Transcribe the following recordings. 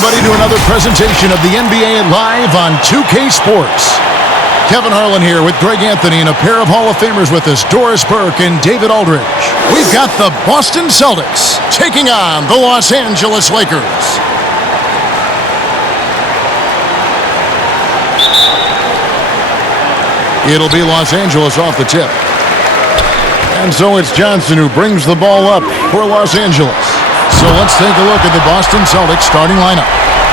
everybody, to another presentation of the NBA Live on 2K Sports. Kevin Harlan here with Greg Anthony and a pair of Hall of Famers with us, Doris Burke and David Aldridge. We've got the Boston Celtics taking on the Los Angeles Lakers. It'll be Los Angeles off the tip. And so it's Johnson who brings the ball up for Los Angeles. So let's take a look at the Boston Celtics starting lineup.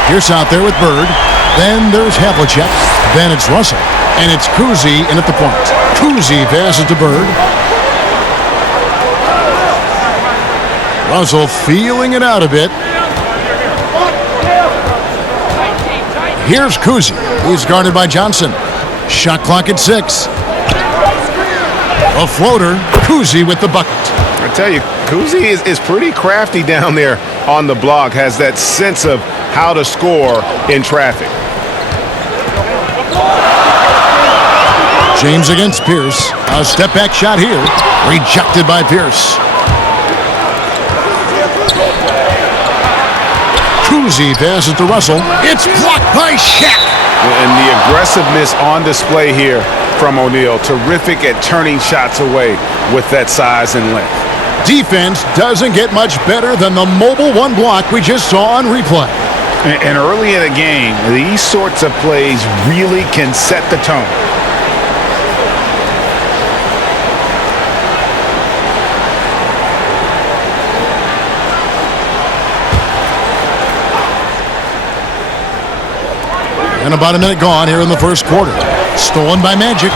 Here's out there with Bird. Then there's Havlicek. Then it's Russell. And it's Cousy in at the point. Cousy passes to Bird. Russell feeling it out a bit. Here's Cousy. He's guarded by Johnson. Shot clock at 6. A floater. Cousy with the bucket. I tell you, Cousy is pretty crafty down there on the block. Has that sense of how to score in traffic. James against Pierce. A step back shot here. Rejected by Pierce. Cousy passes to Russell. It's blocked by Shaq. And the aggressiveness on display here from O'Neal. Terrific at turning shots away with that size and length. Defense doesn't get much better than the mobile one block we just saw on replay. And early in a game, these sorts of plays really can set the tone. And about a minute gone here in the first quarter. Stolen by Magic.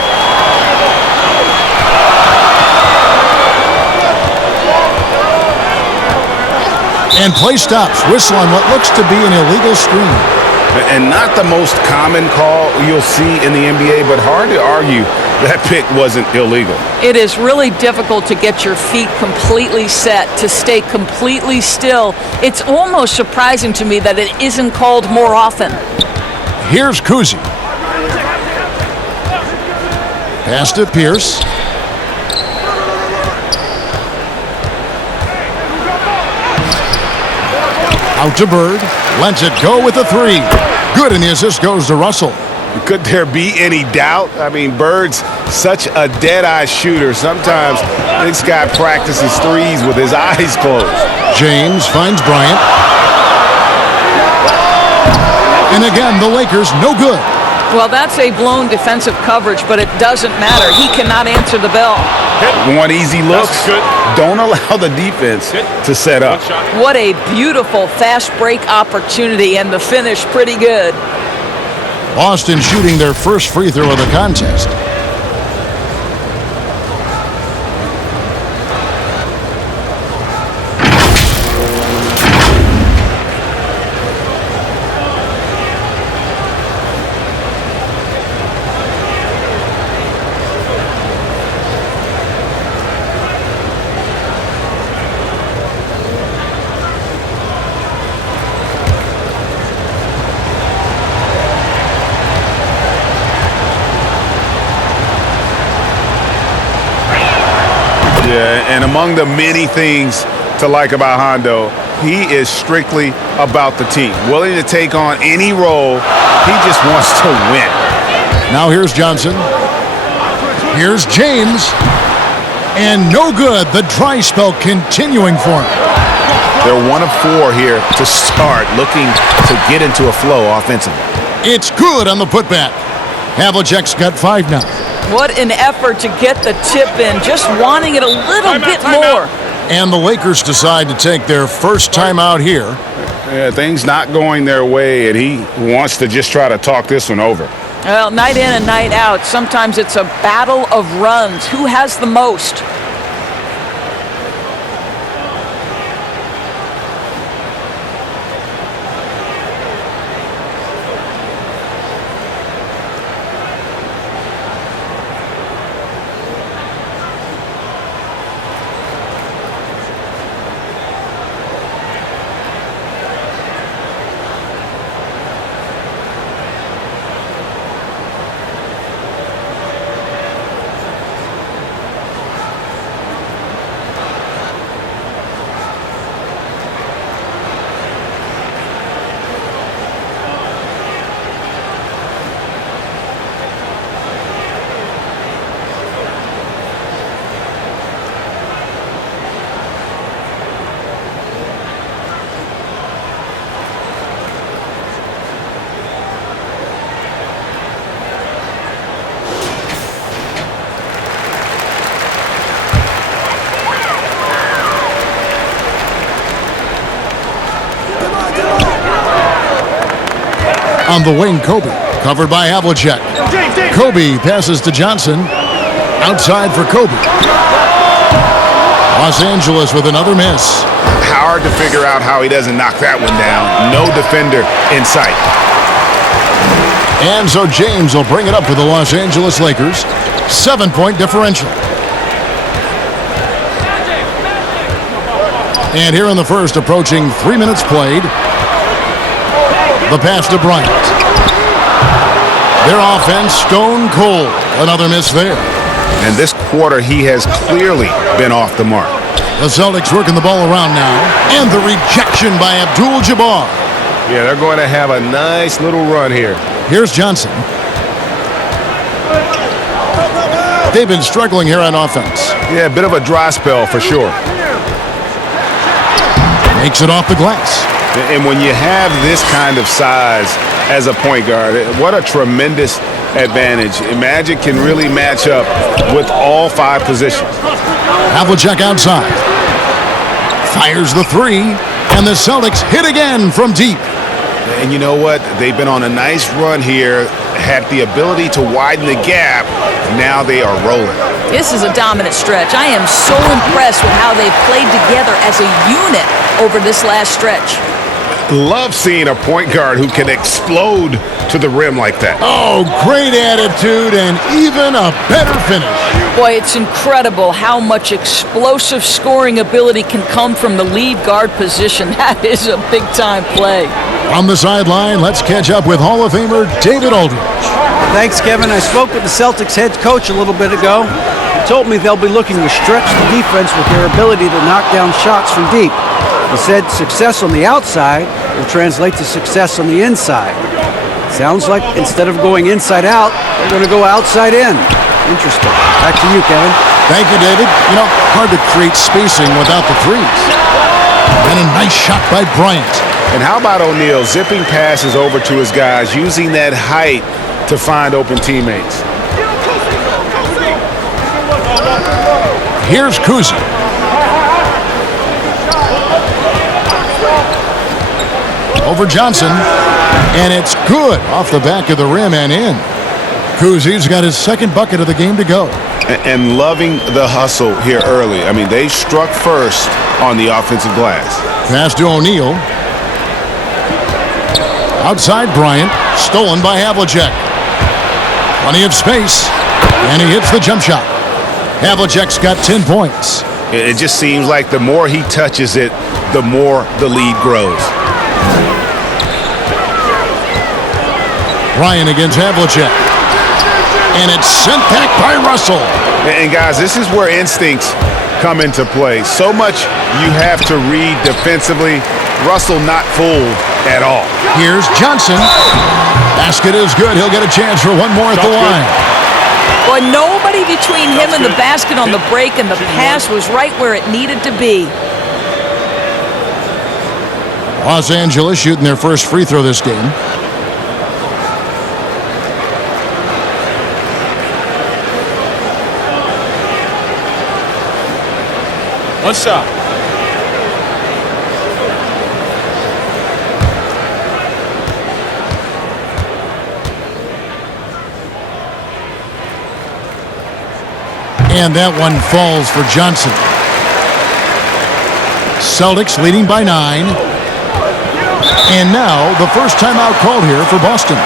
And play stops. Whistle on what looks to be an illegal screen. And not the most common call you'll see in the NBA, but hard to argue that pick wasn't illegal. It is really difficult to get your feet completely set, to stay completely still. It's almost surprising to me that it isn't called more often. Here's Cousy. Pass to Pierce. Out to Bird. Lets it go with a 3. Good, and the assist goes to Russell. Could there be any doubt? I mean, Bird's such a dead-eye shooter. Sometimes this guy practices threes with his eyes closed. James finds Bryant. And again, the Lakers no good. Well, that's a blown defensive coverage, but it doesn't matter. He cannot answer the bell. Want easy looks? Don't allow the defense to set up. What a beautiful fast break opportunity, and the finish pretty good. Boston shooting their first free throw of the contest. Yeah, and among the many things to like about Hondo, he is strictly about the team. Willing to take on any role. He just wants to win. Now here's Johnson. Here's James. And no good. The dry spell continuing for him. They're 1 of 4 here to start, looking to get into a flow offensively. It's good on the putback. Havlicek's got 5 now. What an effort to get the tip in, just wanting it a little bit more. And the Lakers decide to take their first timeout here. Yeah, things not going their way, and he wants to just try to talk this one over. Well, night in and night out, sometimes it's a battle of runs. Who has the most? On the wing, Kobe. Covered by Havlicek. Kobe passes to Johnson. Outside for Kobe. Los Angeles with another miss. Hard to figure out how he doesn't knock that one down. No defender in sight. And so James will bring it up for the Los Angeles Lakers. 7-point differential. And here in the first, approaching 3 minutes played. The pass to Bryant. Their offense stone cold. Another miss there. And this quarter, he has clearly been off the mark. The Celtics working the ball around now. And the rejection by Abdul-Jabbar. Yeah, they're going to have a nice little run here. Here's Johnson. They've been struggling here on offense. Yeah, a bit of a dry spell for sure. Makes it off the glass. And when you have this kind of size as a point guard, what a tremendous advantage. Magic can really match up with all 5 positions. Havlicek outside. Fires the 3. And the Celtics hit again from deep. And you know what? They've been on a nice run here, had the ability to widen the gap. Now they are rolling. This is a dominant stretch. I am so impressed with how they've played together as a unit over this last stretch. Love seeing a point guard who can explode to the rim like that. Oh, great attitude and even a better finish. Boy, it's incredible how much explosive scoring ability can come from the lead guard position. That is a big-time play. On the sideline, let's catch up with Hall of Famer David Aldridge. Thanks, Kevin. I spoke with the Celtics head coach a little bit ago. He told me they'll be looking to stretch the defense with their ability to knock down shots from deep. He said success on the outside will translate to success on the inside. Sounds like instead of going inside out, they're going to go outside in. Interesting. Back to you, Kevin. Thank you, David. You know, hard to create spacing without the threes. And a nice shot by Bryant. And how about O'Neal zipping passes over to his guys, using that height to find open teammates. Here's Kuzi. Over Johnson. And it's good off the back of the rim and in. Kuzi's got his second bucket of the game to go. And loving the hustle here early. I mean, they struck first on the offensive glass. Pass to O'Neal. Outside Bryant. Stolen by Havlicek. Plenty of space. And he hits the jump shot. Havlicek's got 10 points. It just seems like the more he touches it, the more the lead grows. Bryant against Havlicek. And it's sent back by Russell. And guys, this is where instincts come into play. So much you have to read defensively. Russell not fooled at all. Here's Johnson. Basket is good. He'll get a chance for one more at the line. Boy, nobody between him and the basket on the break, and the pass was right where it needed to be. Los Angeles shooting their first free throw this game. One shot. And that one falls for Johnson. Celtics leading by 9. And now the first timeout called here for Boston.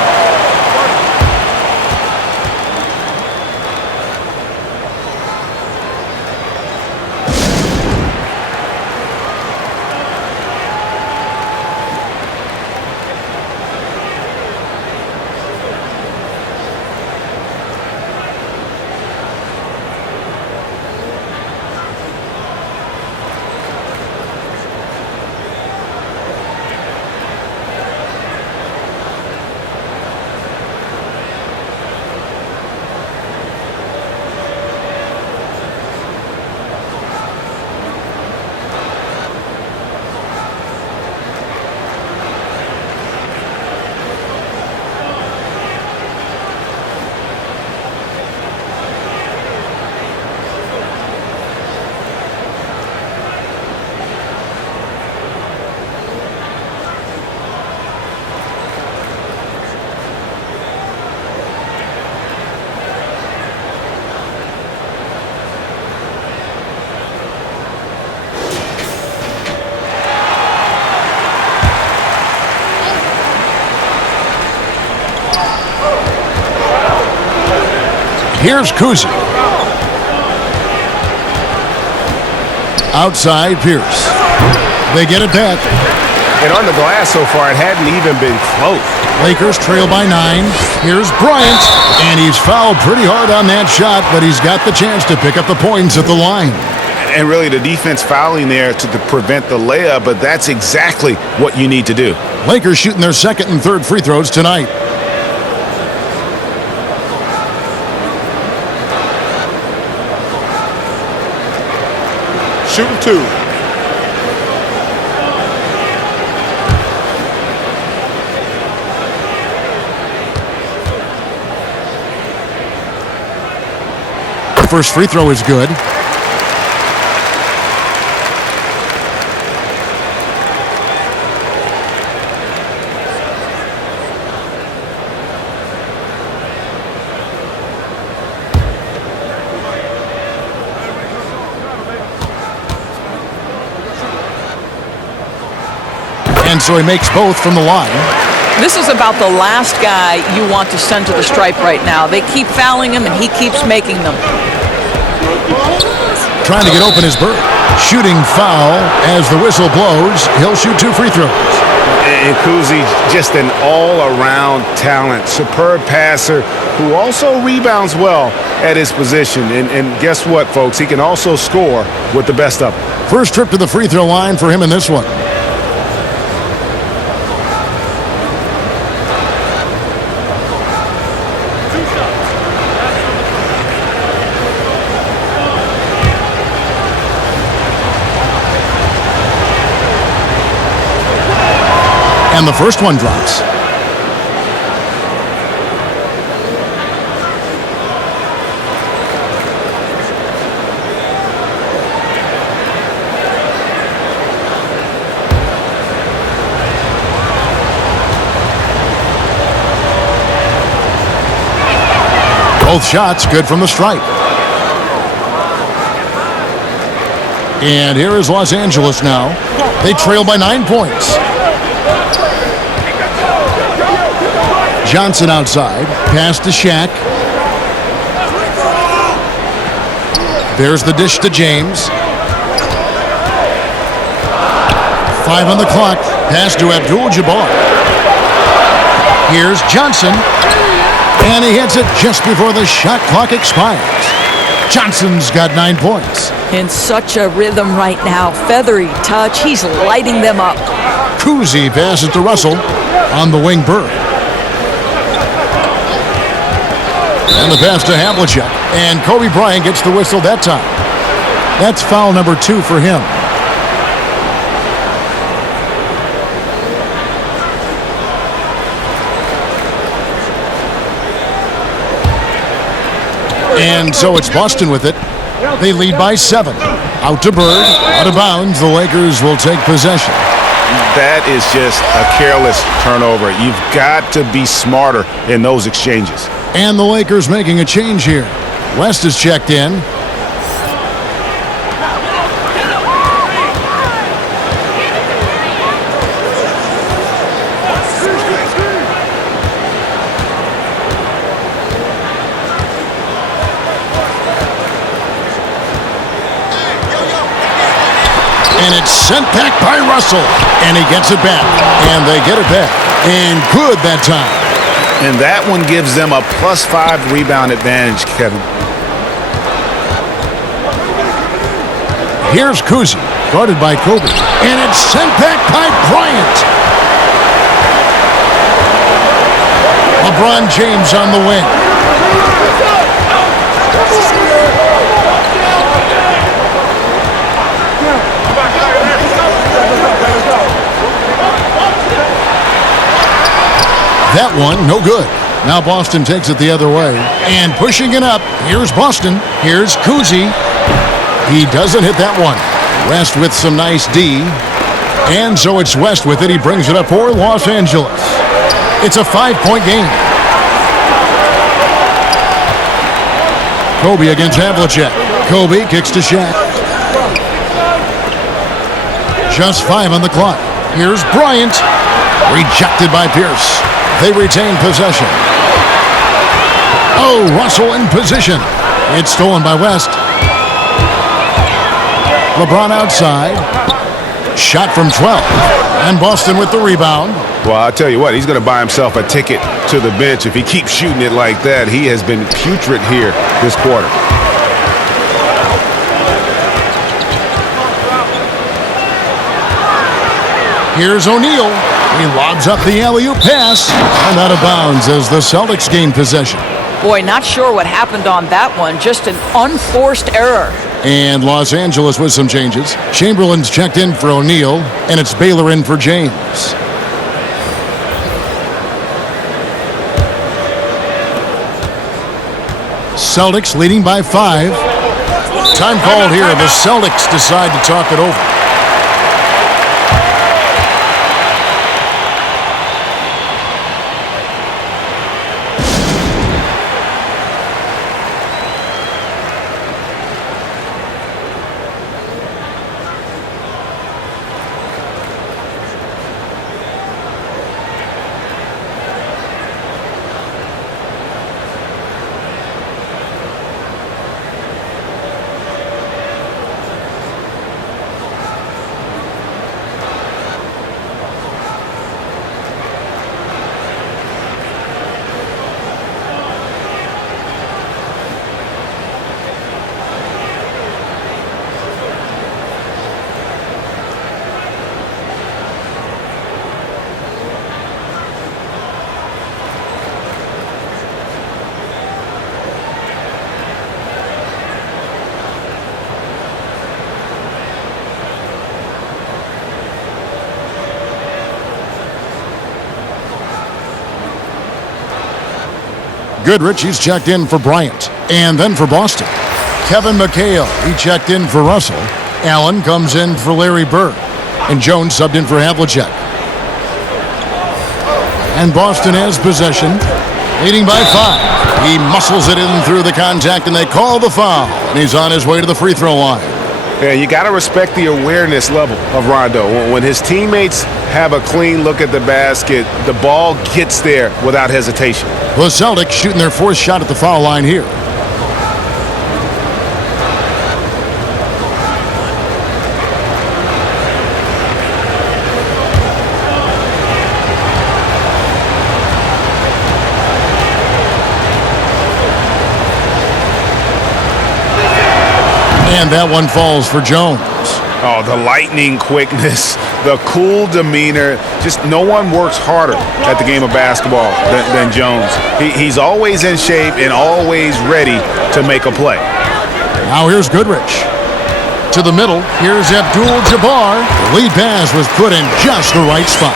Here's Kuzi. Outside Pierce. They get it back. And on the glass so far, it hadn't even been close. Lakers trail by 9. Here's Bryant. And he's fouled pretty hard on that shot, but he's got the chance to pick up the points at the line. And really the defense fouling there to prevent the layup, but that's exactly what you need to do. Lakers shooting their second and third free throws tonight. Shooting 2. First free throw is good. And so he makes both from the line. This is about the last guy you want to send to the stripe right now. They keep fouling him, and he keeps making them. Trying to get open is Bird. Shooting foul as the whistle blows. He'll shoot 2 free throws. And Kuzi, just an all-around talent, superb passer who also rebounds well at his position. And guess what, folks? He can also score with the best of them. First trip to the free throw line for him in this one. And the first one drops. Both shots good from the stripe. And here is Los Angeles now. They trail by 9 points. Johnson outside. Pass to Shaq. There's the dish to James. 5 on the clock. Pass to Abdul-Jabbar. Here's Johnson. And he hits it just before the shot clock expires. Johnson's got 9 points. In such a rhythm right now. Feathery touch. He's lighting them up. Kuzi passes to Russell. On the wing, Bird. And the pass to Havlicek. And Kobe Bryant gets the whistle that time. That's foul number 2 for him. And so it's Boston with it. They lead by 7. Out to Bird. Out of bounds. The Lakers will take possession. That is just a careless turnover. You've got to be smarter in those exchanges. And the Lakers making a change here. West is checked in. And it's sent back by Russell. And he gets it back. And they get it back. And good that time. And that one gives them a +5 rebound advantage, Kevin. Here's Kuzi, guarded by Kobe. And it's sent back by Bryant. LeBron James on the wing. That one, no good. Now Boston takes it the other way. And pushing it up, here's Boston. Here's Kuzi. He doesn't hit that one. West with some nice D. And so it's West with it. He brings it up for Los Angeles. It's a 5-point game. Kobe against Havlicek. Kobe kicks to Shaq. Just 5 on the clock. Here's Bryant. Rejected by Pierce. They retain possession. Oh, Russell in position. It's stolen by West. LeBron outside. Shot from 12. And Boston with the rebound. Well, I'll tell you what, he's going to buy himself a ticket to the bench if he keeps shooting it like that. He has been putrid here this quarter. Here's O'Neal. He lobs up the alley-oop pass. And out of bounds as the Celtics gain possession. Boy, not sure what happened on that one. Just an unforced error. And Los Angeles with some changes. Chamberlain's checked in for O'Neal, and it's Baylor in for James. Celtics leading by 5. Time called here. The Celtics decide to talk it over. Goodrich, he's checked in for Bryant. And then for Boston, Kevin McHale, he checked in for Russell. Allen comes in for Larry Bird. And Jones subbed in for Havlicek. And Boston has possession, leading by 5. He muscles it in through the contact, and they call the foul. And he's on his way to the free throw line. Yeah, you got to respect the awareness level of Rondo. When his teammates have a clean look at the basket, the ball gets there without hesitation. The Celtics shooting their 4th shot at the foul line here. And that one falls for Jones. Oh, the lightning quickness, the cool demeanor. Just no one works harder at the game of basketball than Jones. He's always in shape and always ready to make a play. Now here's Goodrich. To the middle, here's Abdul-Jabbar. The lead pass was put in just the right spot.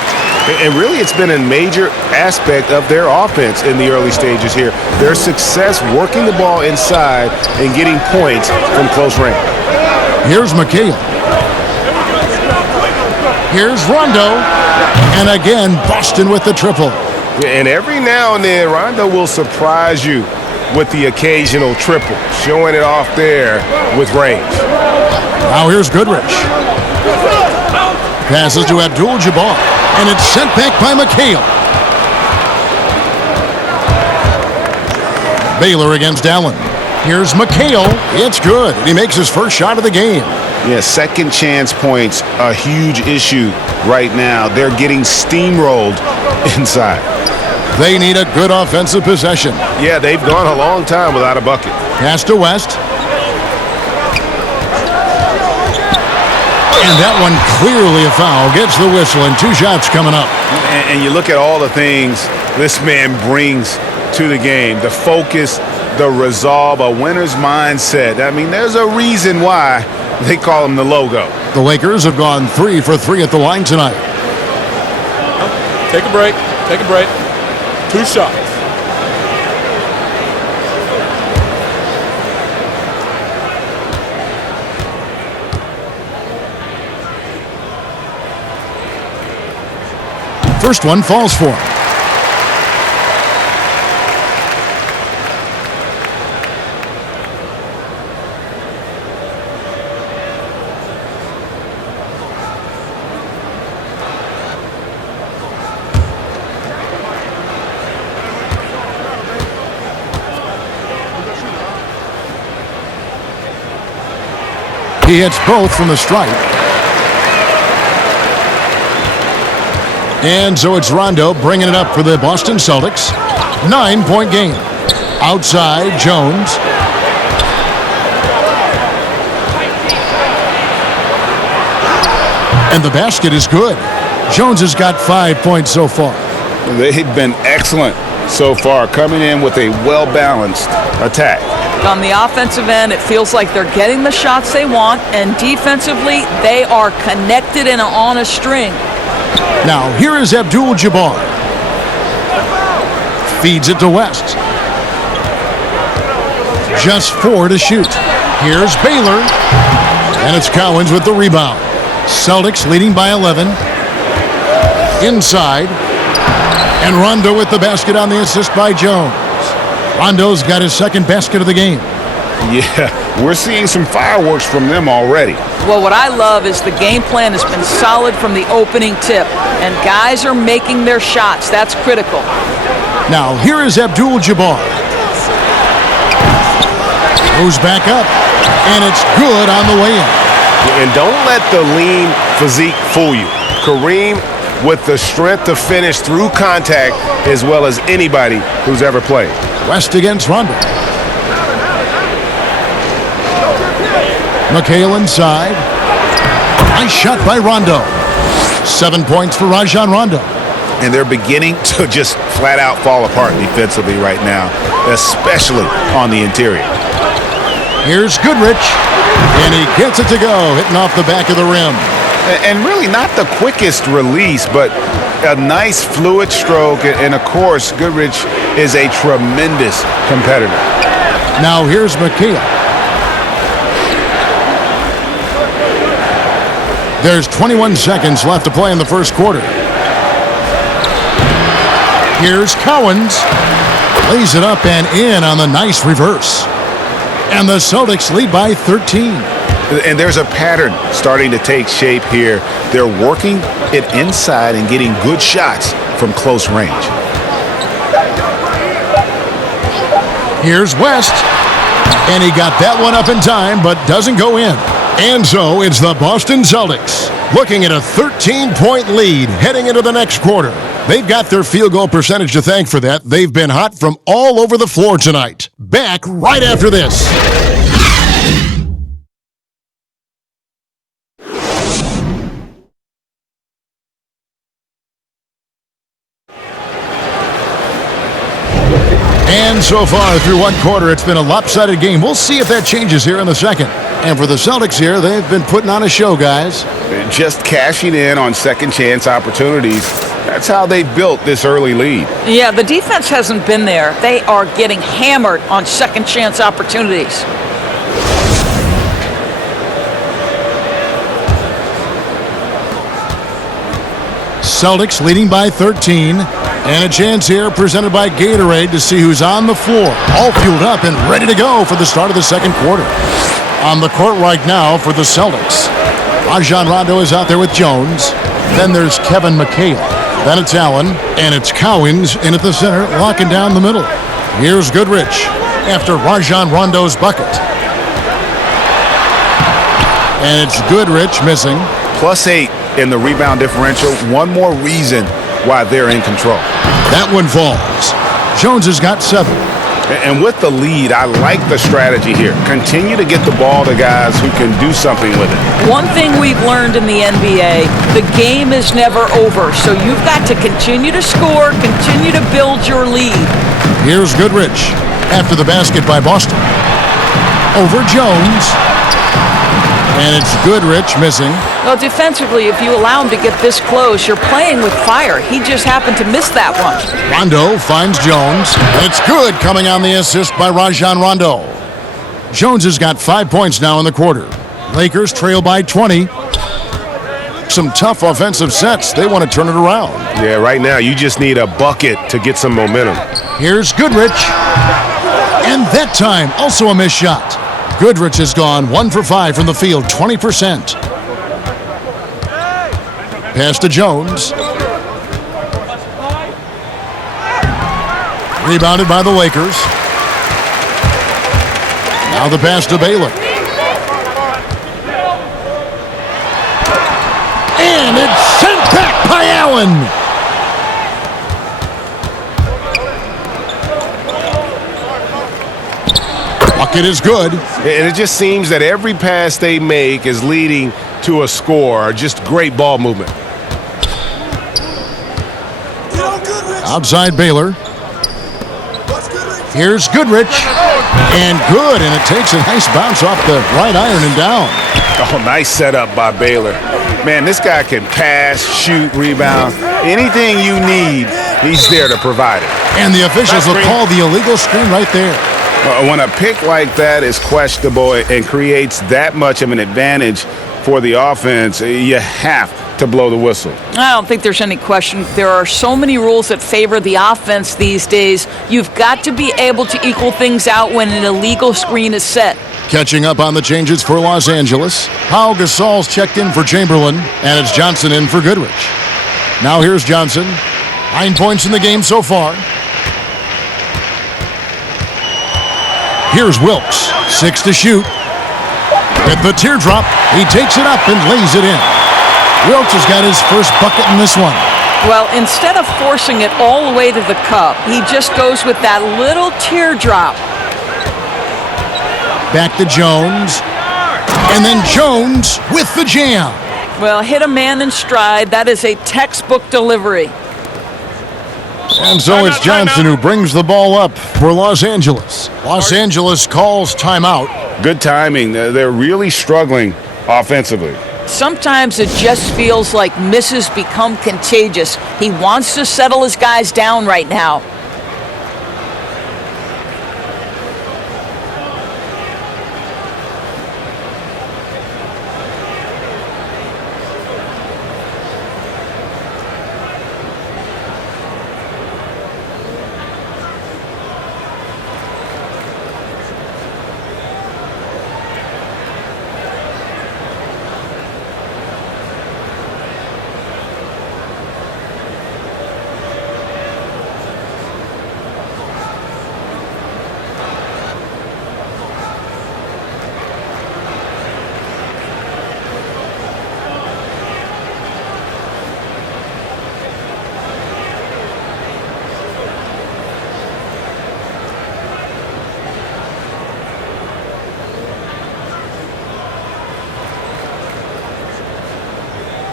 And really, it's been a major aspect of their offense in the early stages here. Their success working the ball inside and getting points from close range. Here's McHale. Here's Rondo. And again, Boston with the triple. And every now and then, Rondo will surprise you with the occasional triple, showing it off there with range. Now here's Goodrich. Passes to Abdul-Jabbar. And it's sent back by McHale. Baylor against Allen. Here's McHale. It's good. He makes his first shot of the game. Yeah, second chance points, a huge issue right now. They're getting steamrolled inside. They need a good offensive possession. Yeah, they've gone a long time without a bucket. Pass to West. And that one clearly a foul. Gets the whistle, and 2 shots coming up. And you look at all the things this man brings to the game. The focus, the resolve, a winner's mindset. I mean, there's a reason why they call him the logo. The Lakers have gone 3 for 3 at the line tonight. Take a break. Take a break. 2 shots. First one falls for him. He hits both from the stripe. And so it's Rondo bringing it up for the Boston Celtics. 9-point game. Outside, Jones. And the basket is good. Jones has got 5 points so far. They've been excellent so far, coming in with a well-balanced attack. On the offensive end, it feels like they're getting the shots they want, and defensively, they are connected and on a string. Now, here is Abdul-Jabbar. Feeds it to West. Just 4 to shoot. Here's Baylor. And it's Cowens with the rebound. Celtics leading by 11. Inside. And Rondo with the basket on the assist by Jones. Rondo's got his second basket of the game. Yeah, we're seeing some fireworks from them already. Well, what I love is the game plan has been solid from the opening tip, and guys are making their shots. That's critical. Now, here is Abdul-Jabbar. Goes back up, and it's good on the way in. And don't let the lean physique fool you. Kareem with the strength to finish through contact as well as anybody who's ever played. West against Rondo. McHale inside. Nice shot by Rondo. 7 points for Rajon Rondo. And they're beginning to just flat out fall apart defensively right now, especially on the interior. Here's Goodrich. And he gets it to go, hitting off the back of the rim. And really not the quickest release, but a nice fluid stroke. And of course, Goodrich is a tremendous competitor. Now here's McHale. There's 21 seconds left to play in the first quarter. Here's Cowens. Lays it up and in on the nice reverse. And the Celtics lead by 13. And there's a pattern starting to take shape here. They're working it inside and getting good shots from close range. Here's West. And he got that one up in time, but doesn't go in. And so it's the Boston Celtics looking at a 13-point lead heading into the next quarter. They've got their field goal percentage to thank for that. They've been hot from all over the floor tonight. Back right after this. And so far through one quarter, it's been a lopsided game. We'll see if that changes here in the second. And for the Celtics here, they've been putting on a show, guys. Just cashing in on second chance opportunities. That's how they built this early lead. Yeah, the defense hasn't been there. They are getting hammered on second chance opportunities. Celtics leading by 13. And a chance here presented by Gatorade to see who's on the floor. All fueled up and ready to go for the start of the second quarter. On the court right now for the Celtics. Rajon Rondo is out there with Jones. Then there's Kevin McHale. Then it's Allen. And it's Cowens in at the center, locking down the middle. Here's Goodrich after Rajon Rondo's bucket. And it's Goodrich missing. +8 in the rebound differential. One more reason why they're in control. That one falls. Jones has got 7. And with the lead, I like the strategy here. Continue to get the ball to guys who can do something with it. One thing we've learned in the NBA, the game is never over. So you've got to continue to score, continue to build your lead. Here's Goodrich after the basket by Boston. Over Jones. And it's Goodrich missing. Well, defensively, if you allow him to get this close, you're playing with fire. He just happened to miss that one. Rondo finds Jones. It's good coming on the assist by Rajon Rondo. Jones has got 5 points now in the quarter. Lakers trail by 20. Some tough offensive sets. They want to turn it around. Yeah, right now you just need a bucket to get some momentum. Here's Goodrich. And that time, also a missed shot. Goodrich has gone 1 for 5 from the field, 20%. Pass to Jones. Rebounded by the Lakers. Now the pass to Baylor. Allen. Bucket is good. And it just seems that every pass they make is leading to a score. Just great ball movement. Outside Baylor. Here's Goodrich. And good, and it takes a nice bounce off the right iron and down. Oh, nice setup by Baylor. Man, this guy can pass, shoot, rebound. Anything you need, he's there to provide it. And the officials will call the illegal screen right there. When a pick like that is questionable and creates that much of an advantage for the offense, you have to blow the whistle. I don't think there's any question. There are so many rules that favor the offense these days. You've got to be able to equal things out when an illegal screen is set. Catching up on the changes for Los Angeles. Pau Gasol's checked in for Chamberlain, and it's Johnson in for Goodrich. Now here's Johnson. 9 points in the game so far. Here's Wilkes. 6 to shoot. With the teardrop, he takes it up and lays it in. Wilkes has got his first bucket in this one. Well, instead of forcing it all the way to the cup, he just goes with that little teardrop. Back to Jones. And then Jones with the jam. Well, hit a man in stride. That is a textbook delivery. And so it's Johnson who brings the ball up for Los Angeles. Los Angeles calls timeout. Good timing. They're really struggling offensively. Sometimes it just feels like misses become contagious. He wants to settle his guys down right now.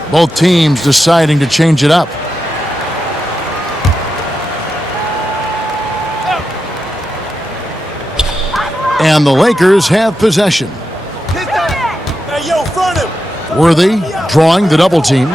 Both teams deciding to change it up. And the Lakers have possession. Worthy drawing the double team.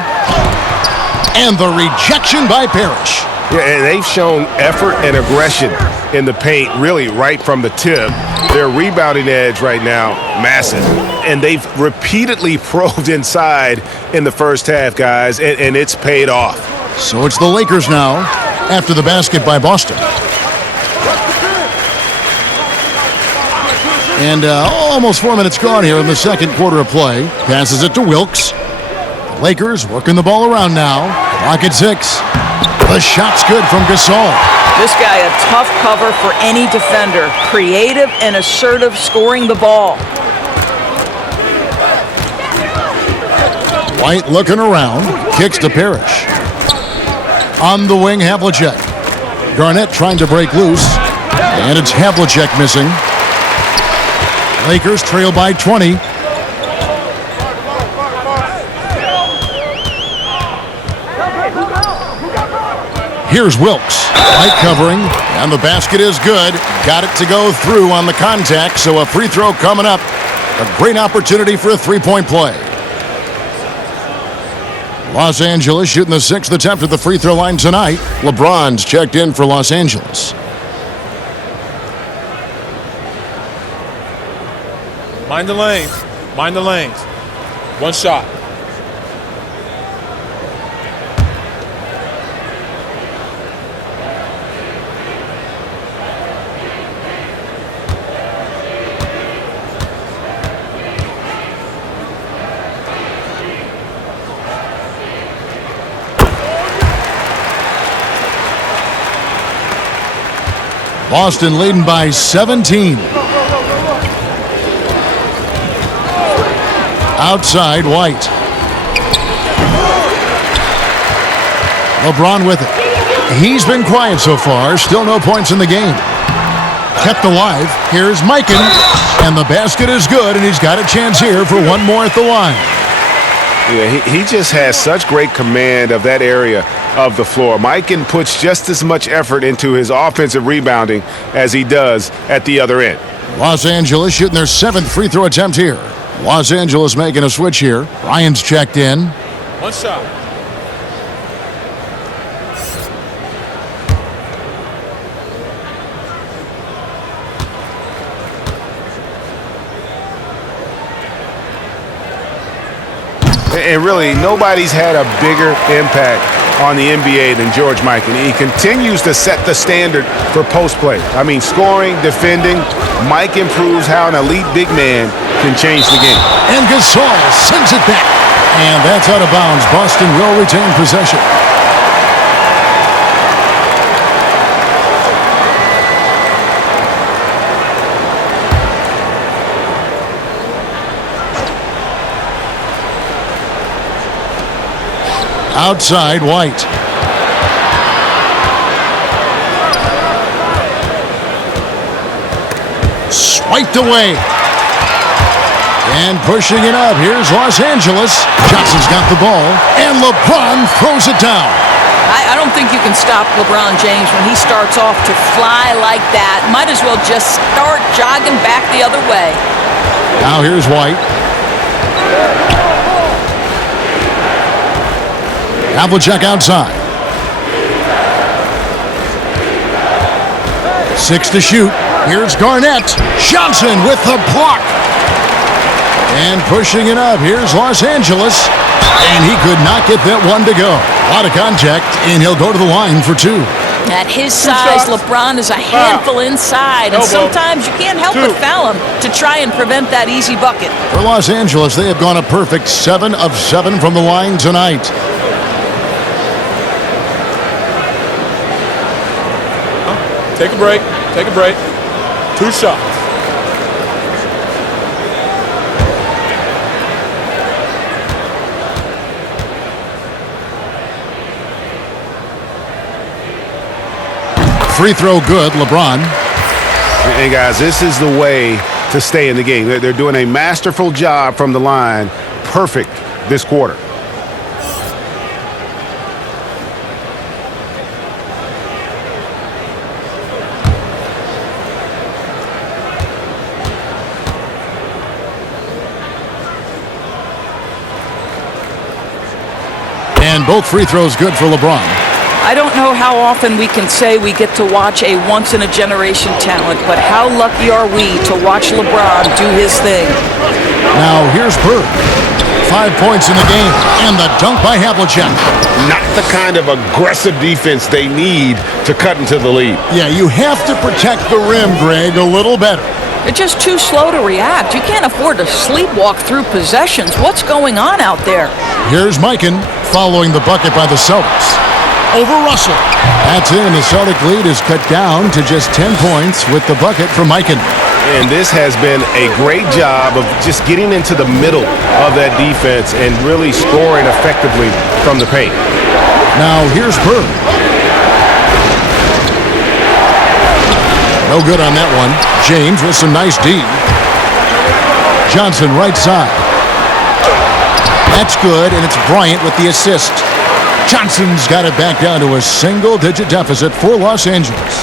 And the rejection by Parrish. Yeah, and they've shown effort and aggression in the paint, really right from the tip. Their rebounding edge right now, massive. And they've repeatedly probed inside in the first half, guys, and it's paid off. So it's the Lakers now after the basket by Boston. And almost 4 minutes gone here in the second quarter of play. Passes it to Wilkes. The Lakers working the ball around now. Clock at 6. The shot's good from Gasol. This guy a tough cover for any defender. Creative and assertive scoring the ball. White looking around. Kicks to Parrish. On the wing, Havlicek. Garnett trying to break loose. And it's Havlicek missing. Lakers trail by 20. Here's Wilkes. White covering. And the basket is good. Got it to go through on the contact. So a free throw coming up. A great opportunity for a three-point play. Los Angeles shooting the 6th attempt at the free throw line tonight. LeBron's checked in for Los Angeles. Mind the lanes. Mind the lanes. One shot. Boston leading by 17. Outside, White. LeBron with it. He's been quiet so far. Still no points in the game. Kept alive. Here's Mikan. And the basket is good, and he's got a chance here for one more at the line. Yeah, he just has such great command of that area of the floor. Mikan puts just as much effort into his offensive rebounding as he does at the other end. Los Angeles shooting their 7th free throw attempt here. Los Angeles making a switch here. Ryan's checked in. One shot. And really, nobody's had a bigger impact on the NBA than George Mikan. He continues to set the standard for post play. I mean, scoring, defending. Mikan proves how an elite big man can change the game. And Gasol sends it back. And that's out of bounds. Boston will retain possession. Outside, White. Swiped away. And pushing it up. Here's Los Angeles. Johnson's got the ball. And LeBron throws it down. I don't think you can stop LeBron James when he starts off to fly like that. Might as well just start jogging back the other way. Now here's White. Havlicek outside. 6 to shoot. Here's Garnett. Johnson with the block. And pushing it up. Here's Los Angeles. And he could not get that one to go. A lot of contact, and he'll go to the line for 2. At his size, LeBron is a handful inside, and sometimes you can't help but foul him to try and prevent that easy bucket. For Los Angeles, they have gone a perfect 7 of 7 from the line tonight. Take a break. Take a break. 2 shots. Free throw good, LeBron. And guys, this is the way to stay in the game. They're doing a masterful job from the line. Perfect this quarter. And both free throws good for LeBron. I don't know how often we can say we get to watch a once-in-a-generation talent, but how lucky are we to watch LeBron do his thing. Now here's Bird. 5 points in the game, and the dunk by Havlicek. Not the kind of aggressive defense they need to cut into the lead. Yeah, you have to protect the rim, Greg, a little better. They're just too slow to react. You can't afford to sleepwalk through possessions. What's going on out there? Here's Mikan following the bucket by the Celtics. Over Russell. That's it, and the Celtic lead is cut down to just 10 points with the bucket from Mikan. And this has been a great job of just getting into the middle of that defense and really scoring effectively from the paint. Now here's Bird. No good on that one. James with some nice D. Johnson right side. That's good, and it's Bryant with the assist. Johnson's got it back down to a single-digit deficit for Los Angeles.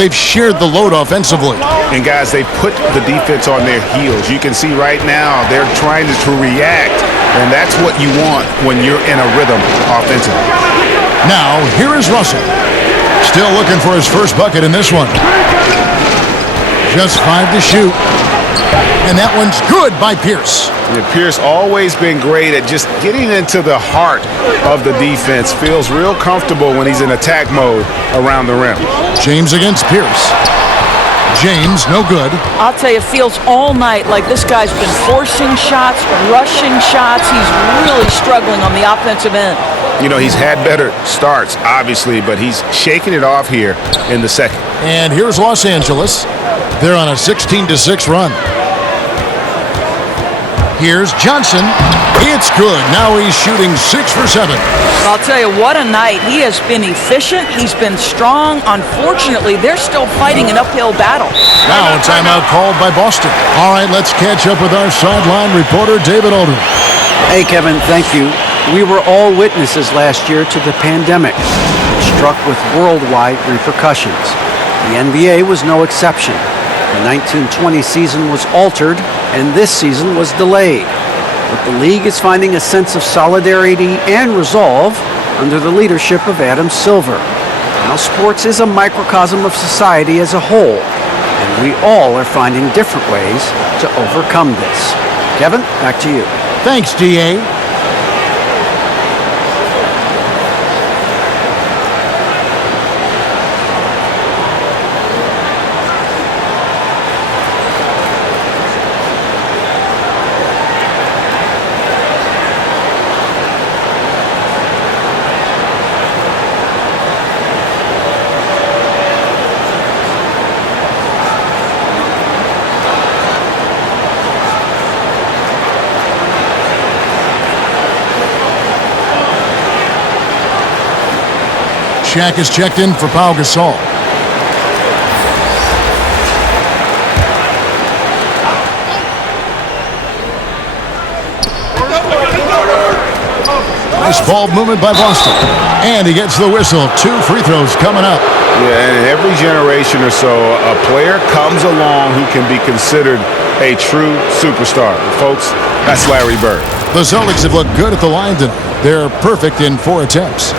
They've shared the load offensively. And guys, they put the defense on their heels. You can see right now they're trying to react, and that's what you want when you're in a rhythm offensively. Now, here is Russell. Still looking for his first bucket in this one. Just 5 to shoot. And that one's good by Pierce. Yeah, Pierce always been great at just getting into the heart of the defense. Feels real comfortable when he's in attack mode around the rim. James against Pierce. James, no good. I'll tell you, it feels all night like this guy's been forcing shots, rushing shots. He's really struggling on the offensive end. You know, he's had better starts, obviously, but he's shaking it off here in the second. And here's Los Angeles. They're on a 16-6 run. Here's Johnson. It's good. Now he's shooting 6 for 7. I'll tell you, what a night. He has been efficient. He's been strong. Unfortunately, they're still fighting an uphill battle. Now a timeout called by Boston. All right, let's catch up with our sideline reporter, David Aldridge. Hey, Kevin, thank you. We were all witnesses last year to the pandemic, which struck with worldwide repercussions. The NBA was no exception. The 1920 season was altered, and this season was delayed. But the league is finding a sense of solidarity and resolve under the leadership of Adam Silver. Now, sports is a microcosm of society as a whole, and we all are finding different ways to overcome this. Kevin, back to you. Thanks, D.A. Shaq is checked in for Pau Gasol. Nice ball movement by Boston. And he gets the whistle. 2 free throws coming up. Yeah, and in every generation or so, a player comes along who can be considered a true superstar. Folks, that's Larry Bird. The Celtics have looked good at the line tonight. They're perfect in 4 attempts.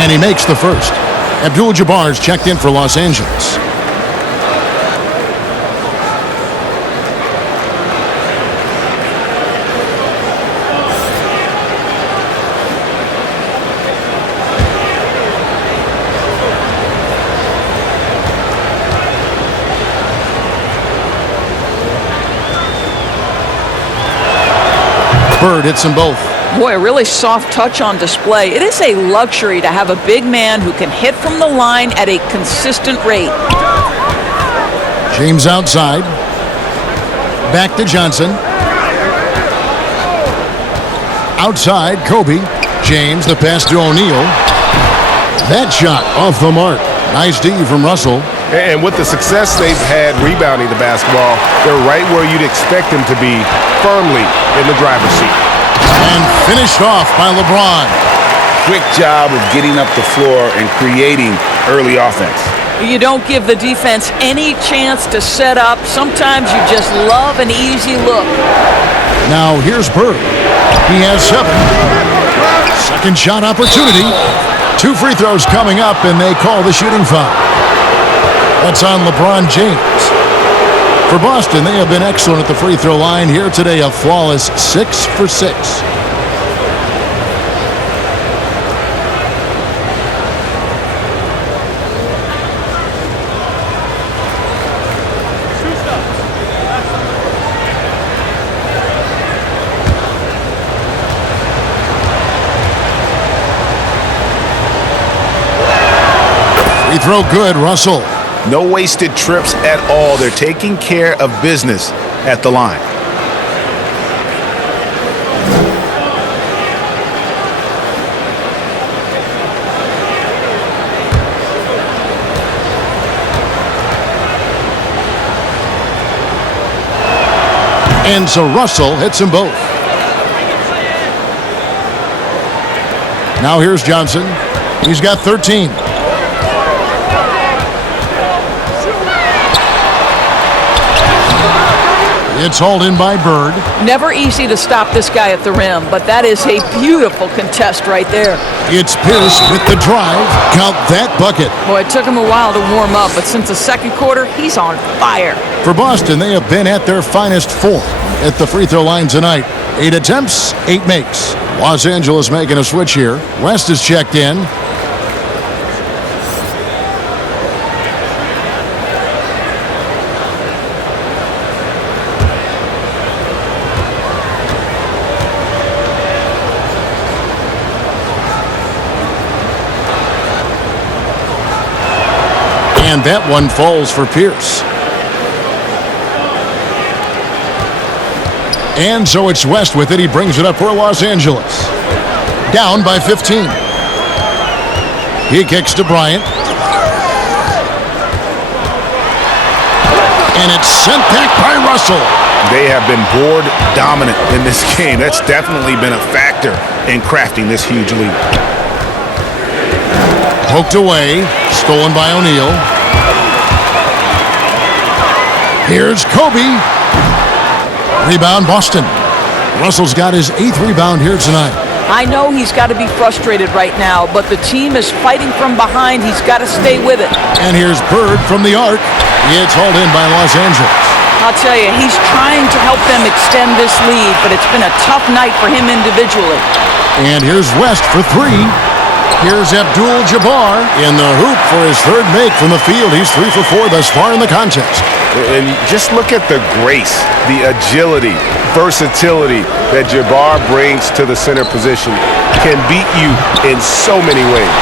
And he makes the first. Abdul-Jabbar's checked in for Los Angeles. Bird hits them both. Boy, a really soft touch on display. It is a luxury to have a big man who can hit from the line at a consistent rate. James outside. Back to Johnson. Outside, Kobe. James, the pass to O'Neal. That shot off the mark. Nice D from Russell. And with the success they've had rebounding the basketball, they're right where you'd expect them to be, firmly in the driver's seat. And finished off by LeBron. Quick job of getting up the floor and creating early offense. You don't give the defense any chance to set up. Sometimes you just love an easy look. Now here's Bird. He has 7. Second shot opportunity. 2 free throws coming up, and they call the shooting foul. That's on LeBron James. For Boston, they have been excellent at the free throw line here today. A flawless 6 for 6. Free throw good, Russell. No wasted trips at all. They're taking care of business at the line. And so Russell hits them both. Now here's Johnson. He's got 13. It's hauled in by Bird. Never easy to stop this guy at the rim, but that is a beautiful contest right there. It's Pierce with the drive. Count that bucket. Boy, it took him a while to warm up, but since the second quarter, he's on fire. For Boston, they have been at their finest form at the free throw line tonight. 8 attempts, 8 makes. Los Angeles making a switch here. West is checked in. And that one falls for Pierce. And so it's West with it. He brings it up for Los Angeles. Down by 15. He kicks to Bryant. And it's sent back by Russell. They have been board dominant in this game. That's definitely been a factor in crafting this huge lead. Poked away. Stolen by O'Neal. Here's Kobe. Rebound, Boston. Russell's got his 8th rebound here tonight. I know he's got to be frustrated right now, but the team is fighting from behind. He's got to stay with it. And here's Bird from the arc. It's hauled in by Los Angeles. I'll tell you, he's trying to help them extend this lead, but it's been a tough night for him individually. And here's West for 3. Here's Abdul-Jabbar in the hoop for his 3rd make from the field. He's 3 for 4 thus far in the contest. And just look at the grace, the agility, versatility that Jabbar brings to the center position. Can beat you in so many ways.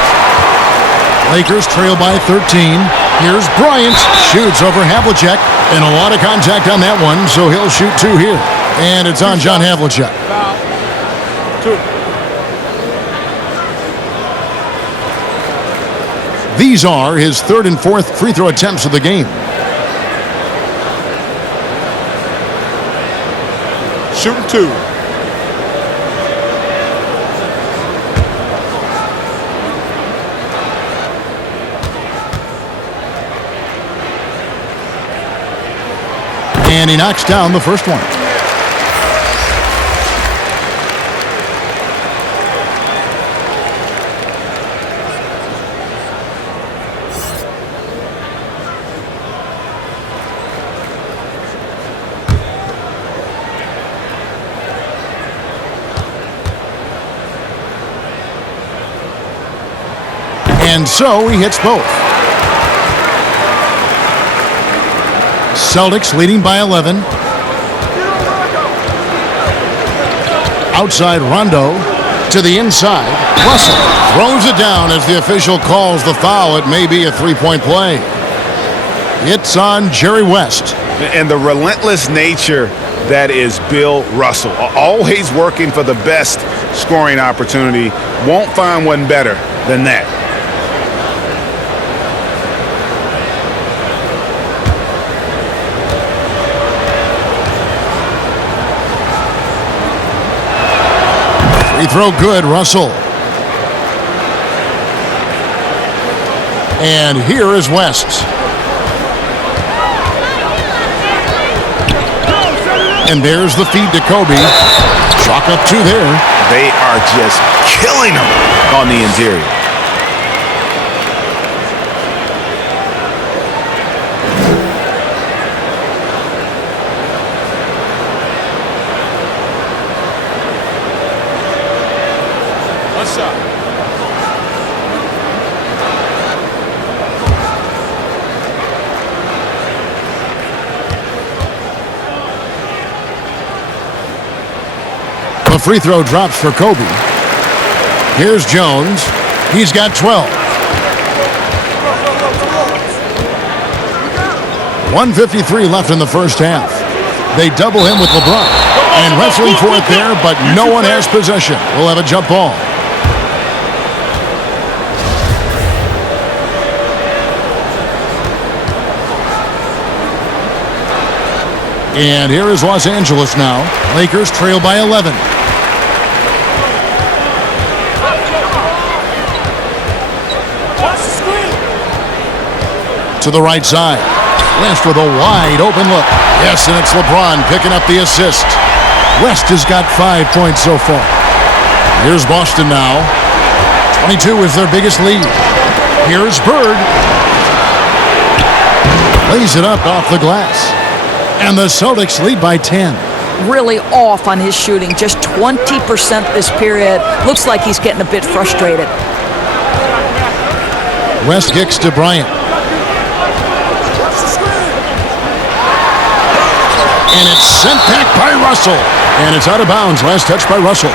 Lakers trail by 13. Here's Bryant. Shoots over Havlicek. And a lot of contact on that one, so he'll shoot 2 here. And it's on John Havlicek. Foul. 2. These are his 3rd and 4th free throw attempts of the game. Shooting 2. And he knocks down the first one. And so he hits both. Celtics leading by 11. Outside Rondo to the inside. Russell throws it down as the official calls the foul. It may be a 3-point play. It's on Jerry West. And the relentless nature that is Bill Russell. Always working for the best scoring opportunity. Won't find one better than that. Free throw good, Russell. And here is West. And there's the feed to Kobe. Chalk up 2 there. They are just killing them on the interior. One shot. The free throw drops for Kobe. Here's Jones. He's got 12. 1:53 left in the first half. They double him with LeBron. And wrestling for it there, but no one has possession. We'll have a jump ball. And here is Los Angeles now. Lakers trail by 11. To the right side. West with a wide open look. Yes, and it's LeBron picking up the assist. West has got 5 points so far. Here's Boston now. 22 is their biggest lead. Here's Bird. Lays it up off the glass. And the Celtics lead by 10. really off on his shooting. Just 20% this period. Looks like he's getting a bit frustrated. West kicks to Bryant. And it's sent back by Russell. And it's out of bounds. Last touch by Russell.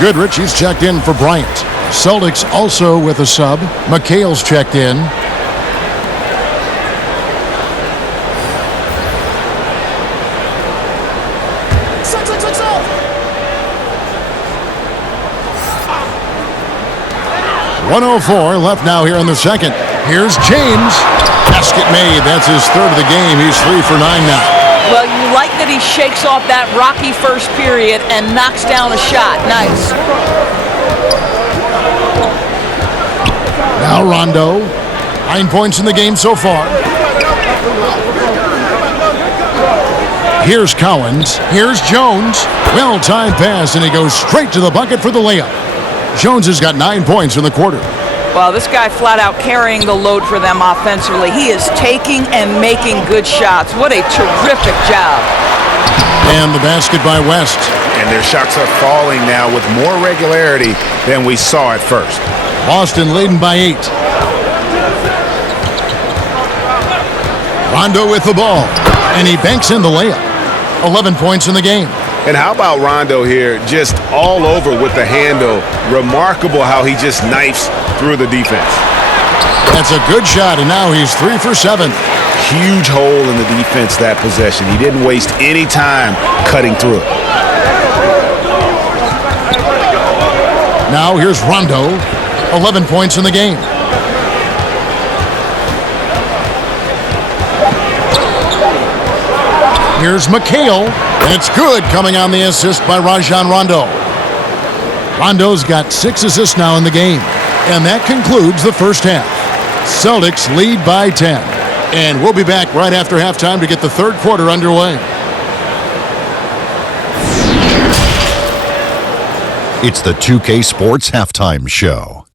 Goodrich, he's checked in for Bryant. Celtics also with a sub. McHale's checked in. .104 left now here in the second. Here's James. Basket made. That's his third of the game. He's 3 for 9 now. Well, you like that he shakes off that rocky first period and knocks down a shot. Nice. Now Rondo. 9 points in the game so far. Here's Collins. Here's Jones. Well-timed pass, and he goes straight to the bucket for the layup. Jones has got 9 points in the quarter. Well, this guy flat out carrying the load for them offensively. He is taking and making good shots. What a terrific job. And the basket by West. And their shots are falling now with more regularity than we saw at first. Boston leading by 8. Rondo with the ball. And he banks in the layup. 11 points in the game. And how about Rondo here, just all over with the handle. Remarkable how he just knifes through the defense. That's a good shot, and now he's 3 for 7. Huge hole in the defense that possession. He didn't waste any time cutting through it. Now here's Rondo, 11 points in the game. Here's McHale, and it's good coming on the assist by Rajon Rondo. Rondo's got 6 assists now in the game, and that concludes the first half. Celtics lead by 10, and we'll be back right after halftime to get the third quarter underway. It's the 2K Sports Halftime Show.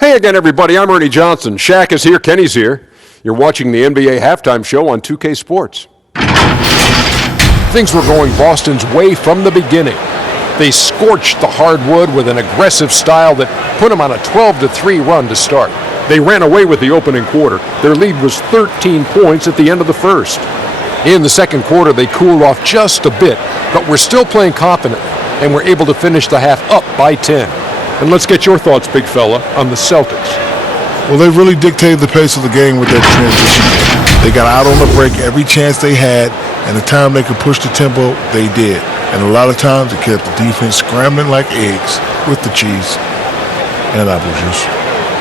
Hey again, everybody. I'm Ernie Johnson. Shaq is here. Kenny's here. You're watching the NBA Halftime Show on 2K Sports. Things were going Boston's way from the beginning. They scorched the hardwood with an aggressive style that put them on a 12-3 run to start. They ran away with the opening quarter. Their lead was 13 points at the end of the first. In the second quarter, they cooled off just a bit, but were still playing confidently and were able to finish the half up by 10. And let's get your thoughts, big fella, on the Celtics. Well, they really dictated the pace of the game with that transition. They got out on the break every chance they had, and the time they could push the tempo, they did. And a lot of times it kept the defense scrambling like eggs with the cheese and apple juice.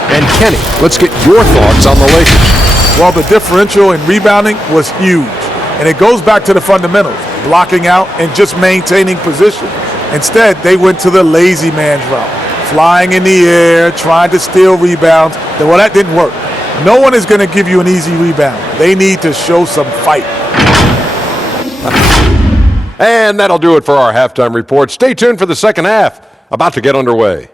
And Kenny, let's get your thoughts on the Lakers. Well, the differential in rebounding was huge. And it goes back to the fundamentals, blocking out and just maintaining position. Instead, they went to the lazy man's route, flying in the air, trying to steal rebounds. Well, that didn't work. No one is going to give you an easy rebound. They need to show some fight. And that'll do it for our halftime report. Stay tuned for the second half, about to get underway.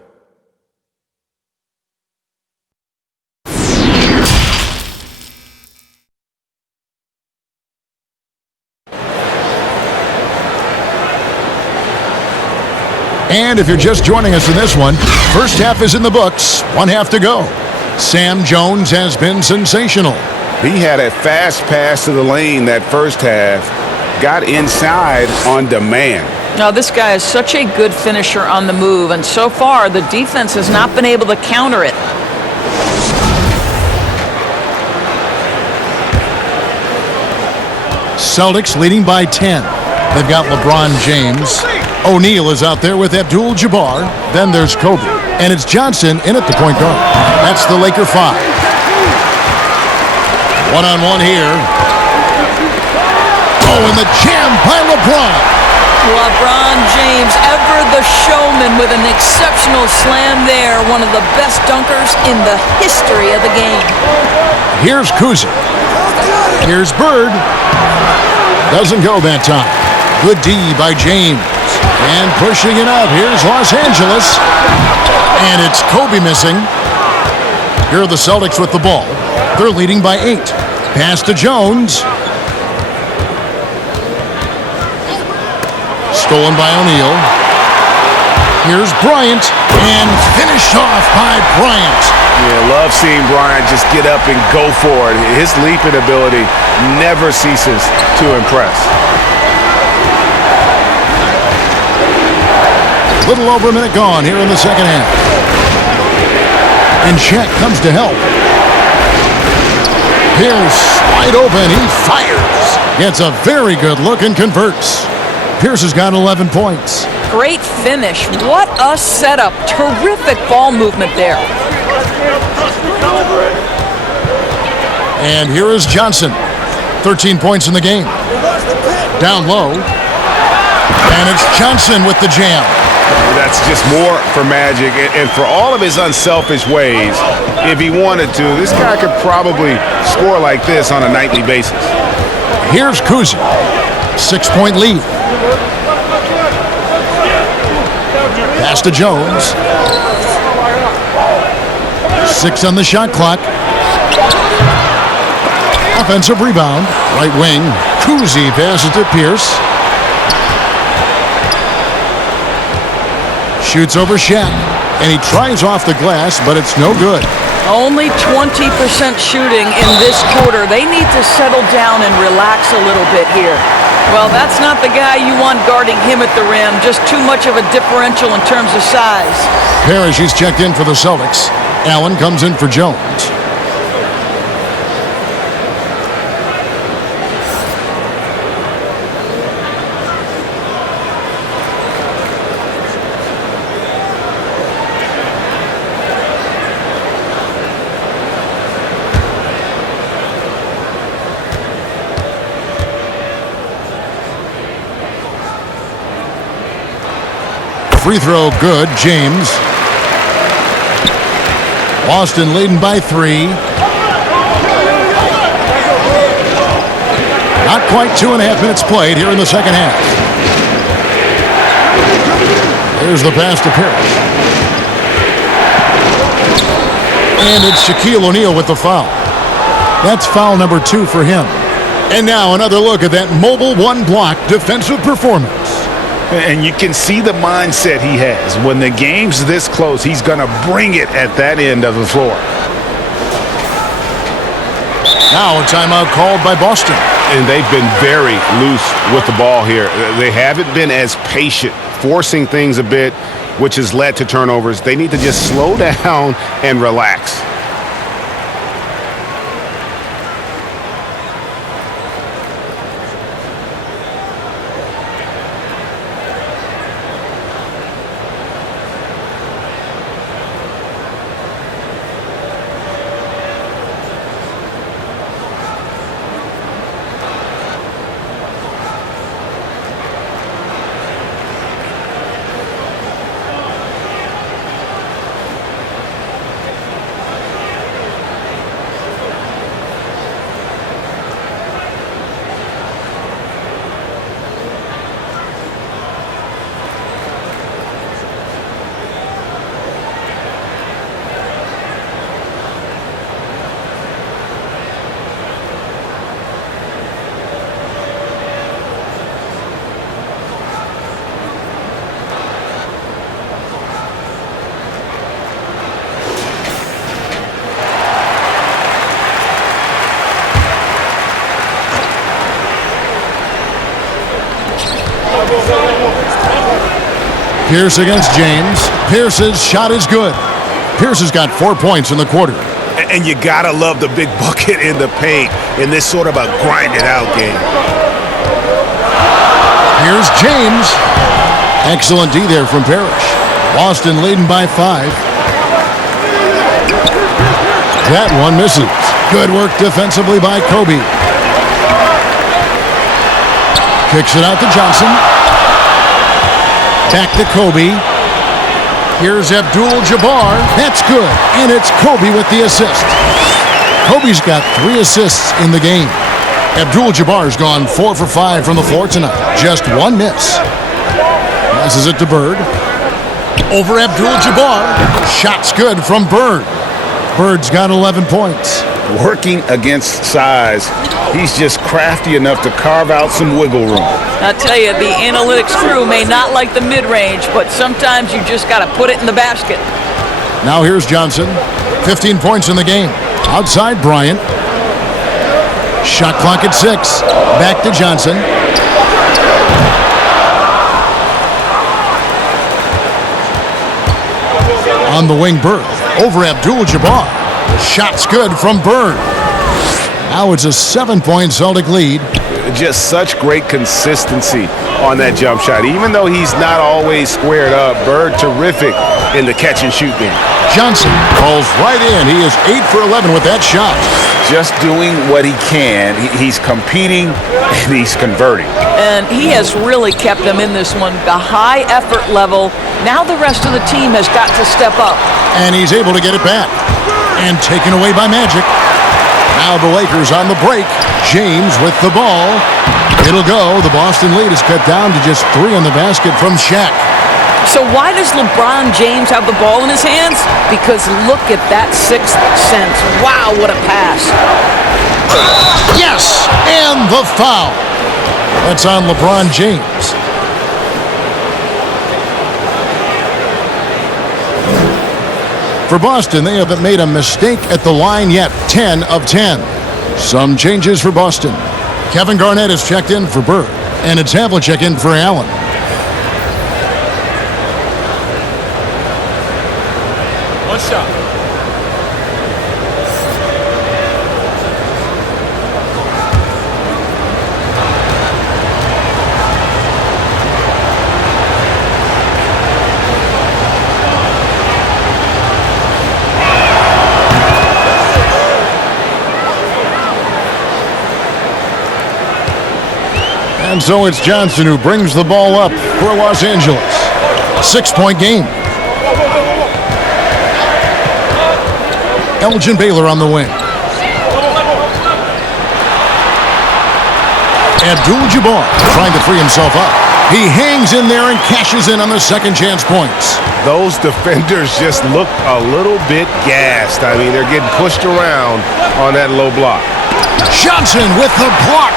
And if you're just joining us in this one, first half is in the books, 1 half to go. Sam Jones has been sensational. He had a fast pass to the lane that first half, got inside on demand. Now, this guy is such a good finisher on the move, and so far the defense has not been able to counter it. Celtics leading by 10. They've got LeBron James. O'Neal is out there with Abdul-Jabbar. Then there's Kobe. And it's Johnson in at the point guard. That's the Laker 5. One-on-one here. Oh, and the jam by LeBron. LeBron James, ever the showman with an exceptional slam there. One of the best dunkers in the history of the game. Here's Kuzma. Here's Bird. Doesn't go that time. Good D by James. And pushing it up. Here's Los Angeles. And it's Kobe missing. Here are the Celtics with the ball. They're leading by 8. Pass to Jones. Stolen by O'Neal. Here's Bryant, and finished off by Bryant. Yeah, love seeing Bryant just get up and go for it. His leaping ability never ceases to impress. Little over a minute gone here in the second half. And Shaq comes to help. Pierce wide open. He fires. Gets a very good look and converts. Pierce has got 11 points. Great finish. What a setup. Terrific ball movement there. And here is Johnson. 13 points in the game. Down low. And it's Johnson with the jam. That's just more for Magic. And for all of his unselfish ways, if he wanted to, this guy could probably score like this on a nightly basis. Here's Kuzi. 6-point lead. Pass to Jones. 6 on the shot clock. Offensive rebound. Right wing. Kuzi passes to Pierce. Shoots over Shaq. And he tries off the glass, but it's no good. Only 20% shooting in this quarter. They need to settle down and relax a little bit here. Well, that's not the guy you want guarding him at the rim. Just too much of a differential in terms of size. Parrish is checked in for the Celtics. Allen comes in for Jones. Free throw good. James. Boston leading by 3. Not quite 2.5 minutes played here in the second half. Here's the pass to Parrish. And it's Shaquille O'Neal with the foul. That's foul number 2 for him. And now another look at that mobile one-block defensive performance. And you can see the mindset he has. When the game's this close, he's going to bring it at that end of the floor. Now a timeout called by Boston. And they've been very loose with the ball here. They haven't been as patient, forcing things a bit, which has led to turnovers. They need to just slow down and relax. Pierce against James. Pierce's shot is good. Pierce has got 4 points in the quarter. And you gotta love the big bucket in the paint in this sort of a grind-it-out game. Here's James. Excellent D there from Parrish. Boston leading by 5. That one misses. Good work defensively by Kobe. Kicks it out to Johnson. Back to Kobe. Here's Abdul-Jabbar. That's good. And it's Kobe with the assist. Kobe's got 3 assists in the game. Abdul-Jabbar's gone 4 for 5 from the floor tonight. Just 1 miss. Passes it to Bird. Over Abdul-Jabbar. Shot's good from Bird. Bird's got 11 points. working against size, he's just crafty enough to carve out some wiggle room. I tell you, the analytics crew may not like the mid-range, but sometimes you just got to put it in the basket. Now here's Johnson. 15 points in the game. Outside Bryant. Shot clock at 6. Back to Johnson. On the wing, Bird. Over Abdul-Jabbar. Shot's good from Bird. Now it's a 7-point Celtic lead. Just such great consistency on that jump shot. Even though he's not always squared up, Bird terrific in the catch and shoot game. Johnson falls right in. He is 8 for 11 with that shot. Just doing what he can. He's competing and he's converting. And he has really kept them in this one. The high effort level. Now the rest of the team has got to step up. And he's able to get it back. And taken away by Magic. Now the Lakers on the break. James with the ball. It'll go. The Boston lead is cut down to just 3 on the basket from Shaq. So why does LeBron James have the ball in his hands? Because look at that sixth sense. Wow, what a pass. Yes! And the foul. That's on LeBron James. For Boston, they haven't made a mistake at the line yet. 10 of 10. Some changes for Boston. Kevin Garnett is checked in for Bird. And it's Havlicek in for Allen. One shot. And so it's Johnson who brings the ball up for Los Angeles. 6-point game. Elgin Baylor on the wing. Abdul-Jabbar trying to free himself up. He hangs in there and cashes in on the second chance points. Those defenders just look a little bit gassed. I mean, they're getting pushed around on that low block. Johnson with the block.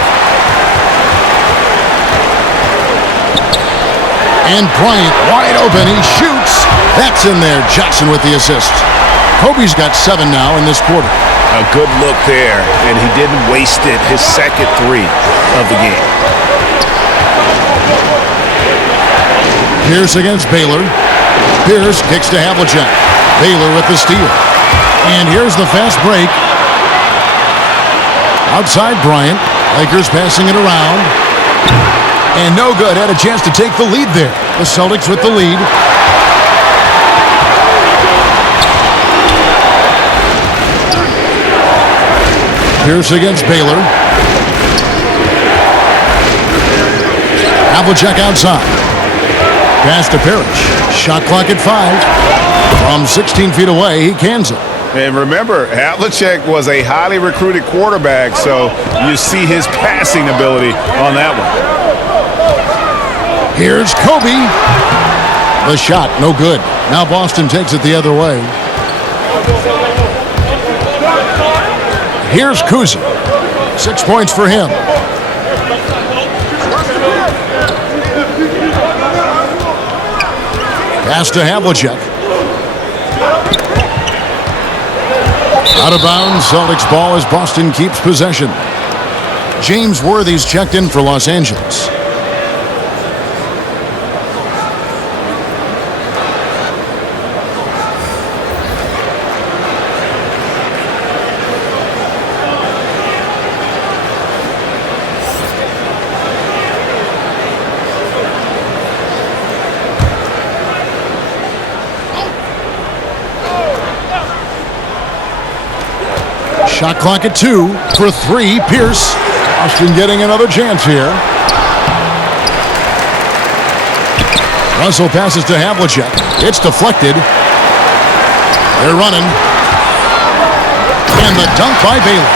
And Bryant wide open. He shoots. That's in there. Johnson with the assist. Kobe's got 7 now in this quarter. A good look there, and he didn't waste it. His second 3 of the game. Pierce against Baylor. Pierce kicks to Havlicek. Baylor with the steal. And here's the fast break. Outside Bryant. Lakers passing it around. And no good. Had a chance to take the lead there. The Celtics with the lead. Pierce against Baylor. Havlicek outside. Pass to Parrish. Shot clock at 5. From 16 feet away, he cans it. And remember, Havlicek was a highly recruited quarterback, so you see his passing ability on that one. Here's Kobe. The shot, no good. Now Boston takes it the other way. Here's Kuzma. 6 points for him. Pass to Havlicek. Out of bounds, Celtics ball as Boston keeps possession. James Worthy's checked in for Los Angeles. Shot clock at 2 for 3. Pierce. Boston getting another chance here. Russell passes to Havlicek. It's deflected. They're running. And the dunk by Baylor.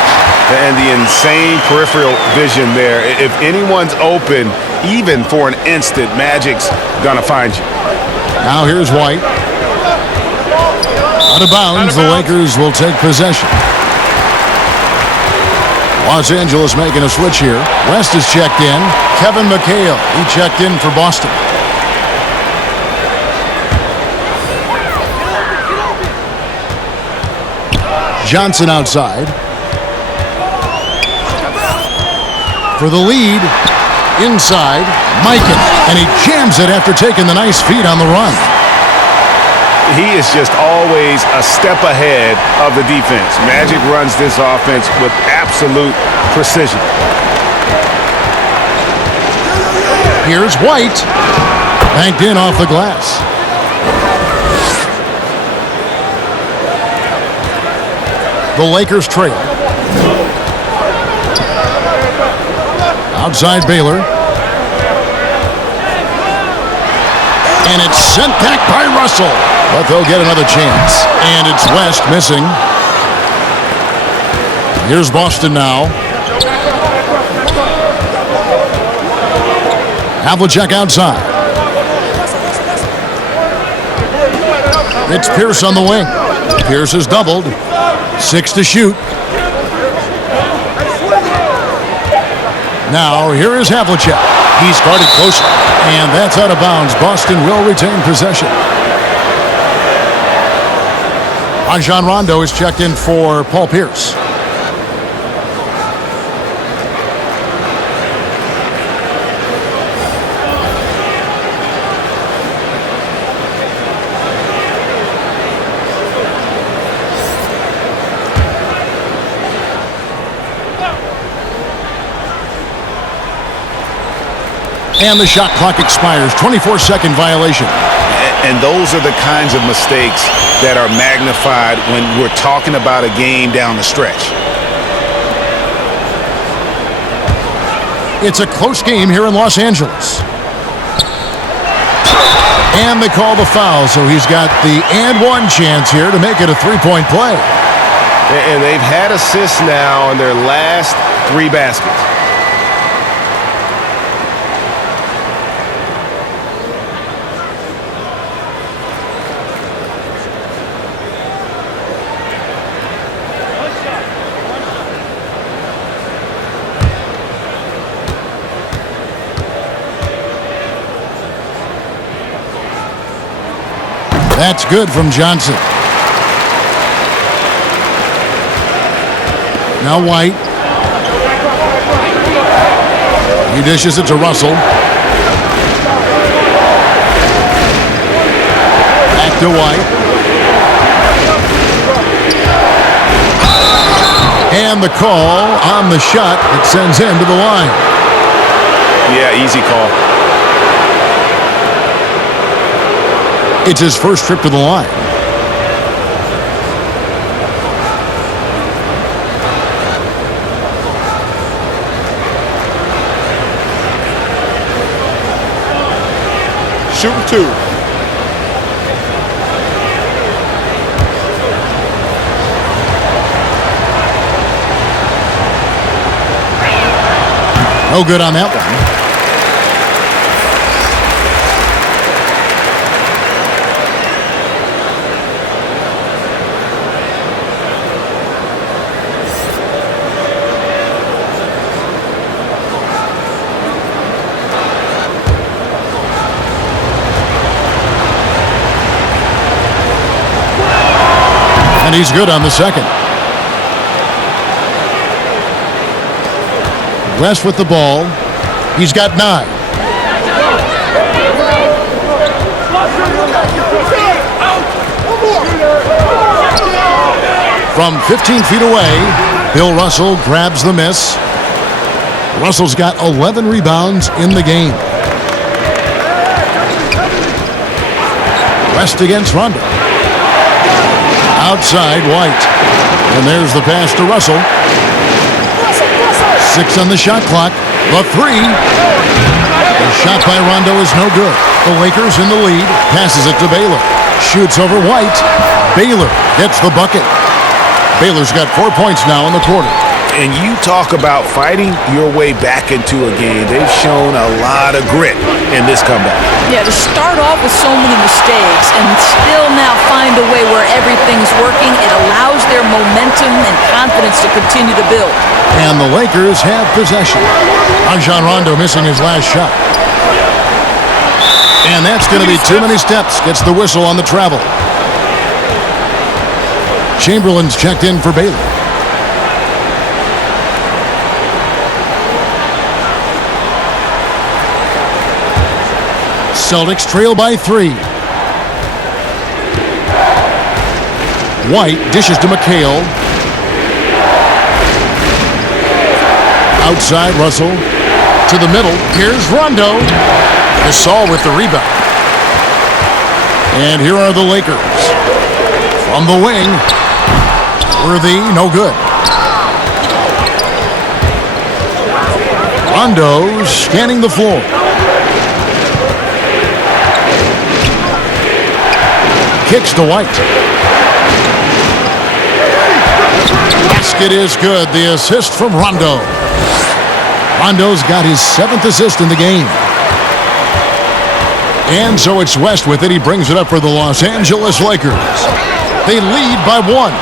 And the insane peripheral vision there. If anyone's open, even for an instant, Magic's gonna find you. Now here's White. Out of bounds, the Lakers will take possession. Los Angeles making a switch here. West is checked in. Kevin McHale, he checked in for Boston. Johnson outside. For the lead, inside, Mikan, and he jams it after taking the nice feed on the run. He is just always a step ahead of the defense. Magic runs this offense with absolute precision. Here's White. Banked in off the glass. The Lakers trail. Outside Baylor. And it's sent back by Russell. But they'll get another chance. And it's West missing. Here's Boston now. Havlicek outside. It's Pierce on the wing. Pierce is doubled. 6 to shoot. Now, here is Havlicek. He's guarded closer. And that's out of bounds. Boston will retain possession. Rajon Rondo is checked in for Paul Pierce. And the shot clock expires. 24-second violation. And those are the kinds of mistakes that are magnified when we're talking about a game down the stretch. It's a close game here in Los Angeles. And they call the foul, so he's got the and one chance here to make it a three-point play. And they've had assists now on their last 3 baskets. That's good from Johnson. Now White. He dishes it to Russell. Back to White. And the call on the shot that sends him to the line. Yeah, easy call. It's his first trip to the line. Shooting 2. No good on that one. And he's good on the second. West with the ball. He's got 9. From 15 feet away, Bill Russell grabs the miss. Russell's got 11 rebounds in the game. West against Rondo. Outside, White. And there's the pass to Russell. 6 on the shot clock. The 3. The shot by Rondo is no good. The Lakers in the lead. Passes it to Baylor. Shoots over White. Baylor gets the bucket. Baylor's got 4 points now in the quarter. And you talk about fighting your way back into a game. They've shown a lot of grit in this comeback. Yeah, to start off with so many mistakes and still now find a way where everything's working, it allows their momentum and confidence to continue to build. And the Lakers have possession. Rajon Rondo missing his last shot. And that's going to be too many steps. Gets the whistle on the travel. Chamberlain's checked in for Bailey. Celtics trail by 3. White dishes to McHale. Outside, Russell. To the middle. Here's Rondo. Gasol with the rebound. And here are the Lakers. From the wing. Worthy, no good. Rondo scanning the floor. Kicks to White. Basket is good. The assist from Rondo. Rondo's got his 7th assist in the game. And so it's West with it. He brings it up for the Los Angeles Lakers. They lead by 1.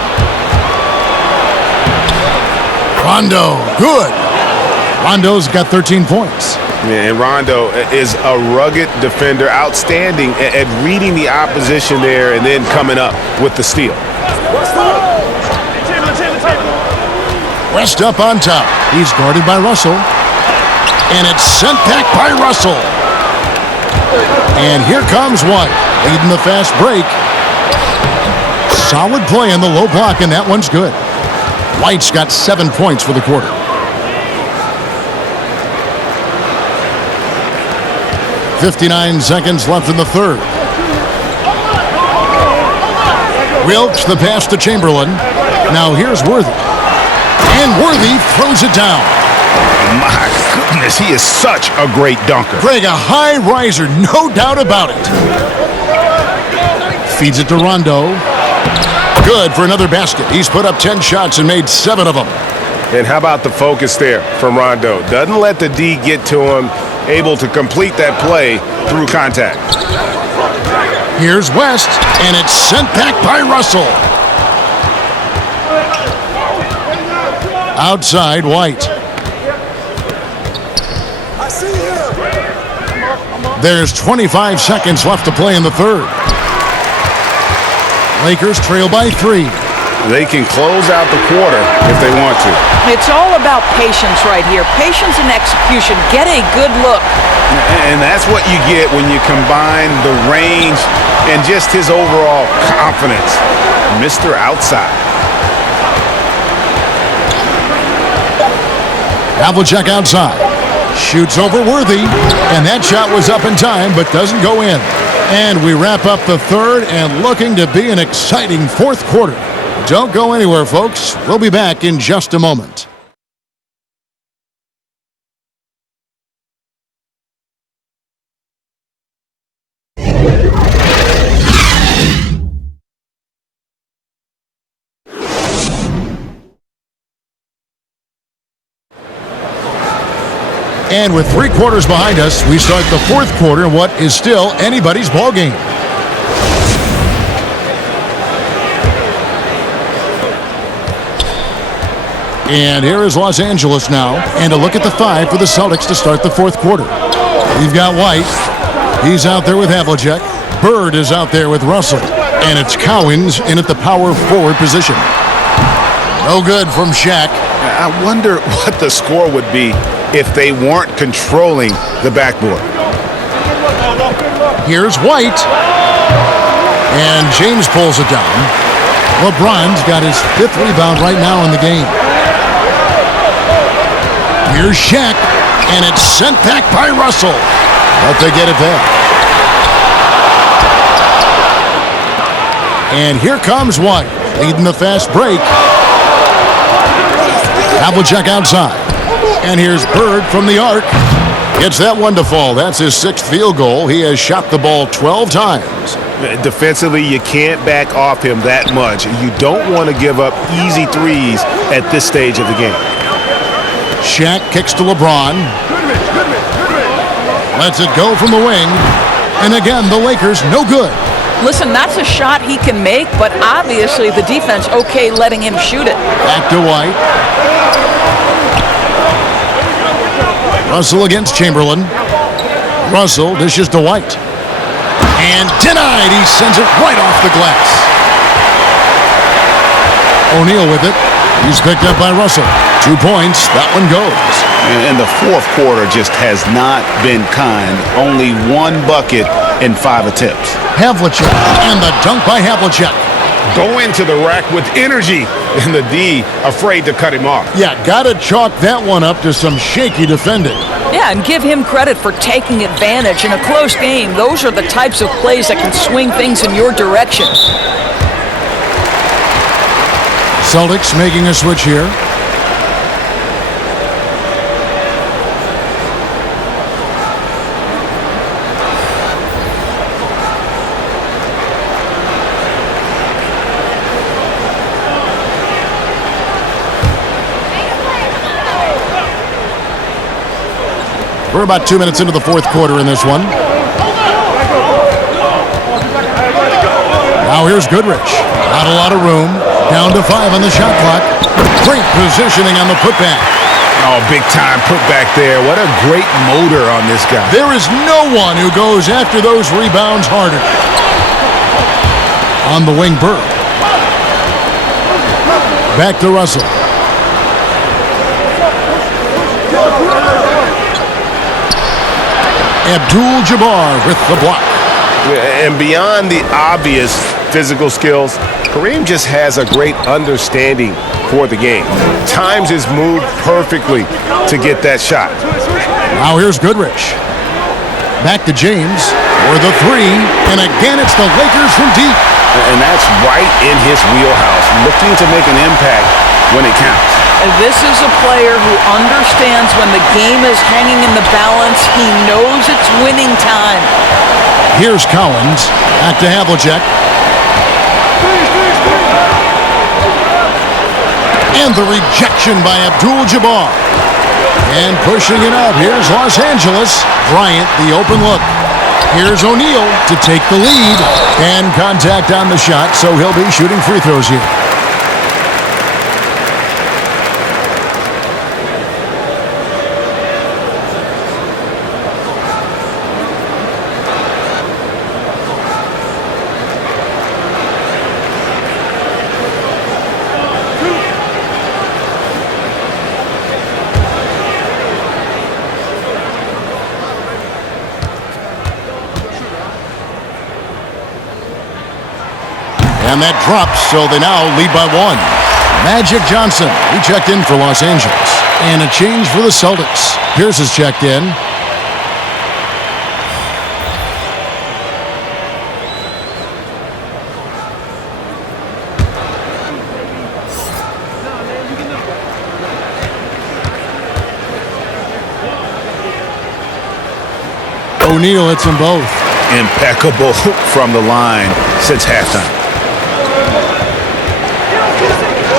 Rondo, good. Rondo's got 13 points. Yeah, and Rondo is a rugged defender, outstanding at reading the opposition there and then coming up with the steal. West up on top. He's guarded by Russell. And it's sent back by Russell. And here comes White, leading the fast break. Solid play in the low block, and that one's good. White's got 7 points for the quarter. .59 seconds left in the third. Wilkes the pass to Chamberlain. Now here's Worthy. And Worthy throws it down. My goodness, he is such a great dunker. Greg, a high riser, no doubt about it. Feeds it to Rondo. Good for another basket. He's put up 10 shots and made 7 of them. And how about the focus there from Rondo? Doesn't let the D get to him, able to complete that play through contact. Here's West, and it's sent back by Russell. Outside, White. There's 25 seconds left to play in the third. Lakers trail by 3. They can close out the quarter if they want to. It's all about patience right here. Patience and execution. Get a good look. And that's what you get when you combine the range and just his overall confidence. Mr. Outside. Havlicek outside. Shoots over Worthy. And that shot was up in time, but doesn't go in. And we wrap up the third and looking to be an exciting fourth quarter. Don't go anywhere, folks. We'll be back in just a moment. And with 3 quarters behind us, we start the fourth quarter in what is still anybody's ball game. And here is Los Angeles now. And a look at the 5 for the Celtics to start the fourth quarter. We've got White. He's out there with Havlicek. Bird is out there with Russell. And it's Cowens in at the power forward position. No good from Shaq. I wonder what the score would be if they weren't controlling the backboard. Here's White. And James pulls it down. LeBron's got his 5th rebound right now in the game. Here's Shaq, and it's sent back by Russell. But they get it back. And here comes White, leading the fast break. Havlicek outside. And here's Bird from the arc. Gets that one to fall. That's his 6th field goal. He has shot the ball 12 times. Defensively, you can't back off him that much. You don't want to give up easy threes at this stage of the game. Shaq kicks to LeBron. Lets it go from the wing. And again, the Lakers no good. Listen, that's a shot he can make, but obviously the defense okay letting him shoot it. Back to White. Russell against Chamberlain. Russell dishes to White. And denied. He sends it right off the glass. O'Neal with it. He's picked up by Russell. 2 points. That one goes. And the fourth quarter just has not been kind. Only 1 bucket in 5 attempts. Havlicek. And the dunk by Havlicek. Go into the rack with energy, and the D afraid to cut him off. Yeah, gotta chalk that one up to some shaky defending. Yeah, and give him credit for taking advantage in a close game. Those are the types of plays that can swing things in your direction. Celtics making a switch here. We're about 2 minutes into the fourth quarter in this one. Now here's Goodrich. Not a lot of room. Down to 5 on the shot clock. Great positioning on the putback. Oh, big time putback there. What a great motor on this guy. There is no one who goes after those rebounds harder. On the wing, Bird. Back to Russell. Abdul-Jabbar with the block. And beyond the obvious physical skills, Kareem just has a great understanding for the game. Times his move perfectly to get that shot. Now here's Goodrich. Back to James for the 3. And again, it's the Lakers from deep. And that's right in his wheelhouse, looking to make an impact when it counts. And this is a player who understands when the game is hanging in the balance. He knows it's winning time. Here's Collins. Back to Havlicek. And the rejection by Abdul-Jabbar. And pushing it up. Here's Los Angeles. Bryant, the open look. Here's O'Neal to take the lead. And contact on the shot, so he'll be shooting free throws here. And that drops, so they now lead by 1. Magic Johnson, he checked in for Los Angeles. And a change for the Celtics. Pierce has checked in. O'Neal hits them both. Impeccable from the line since halftime.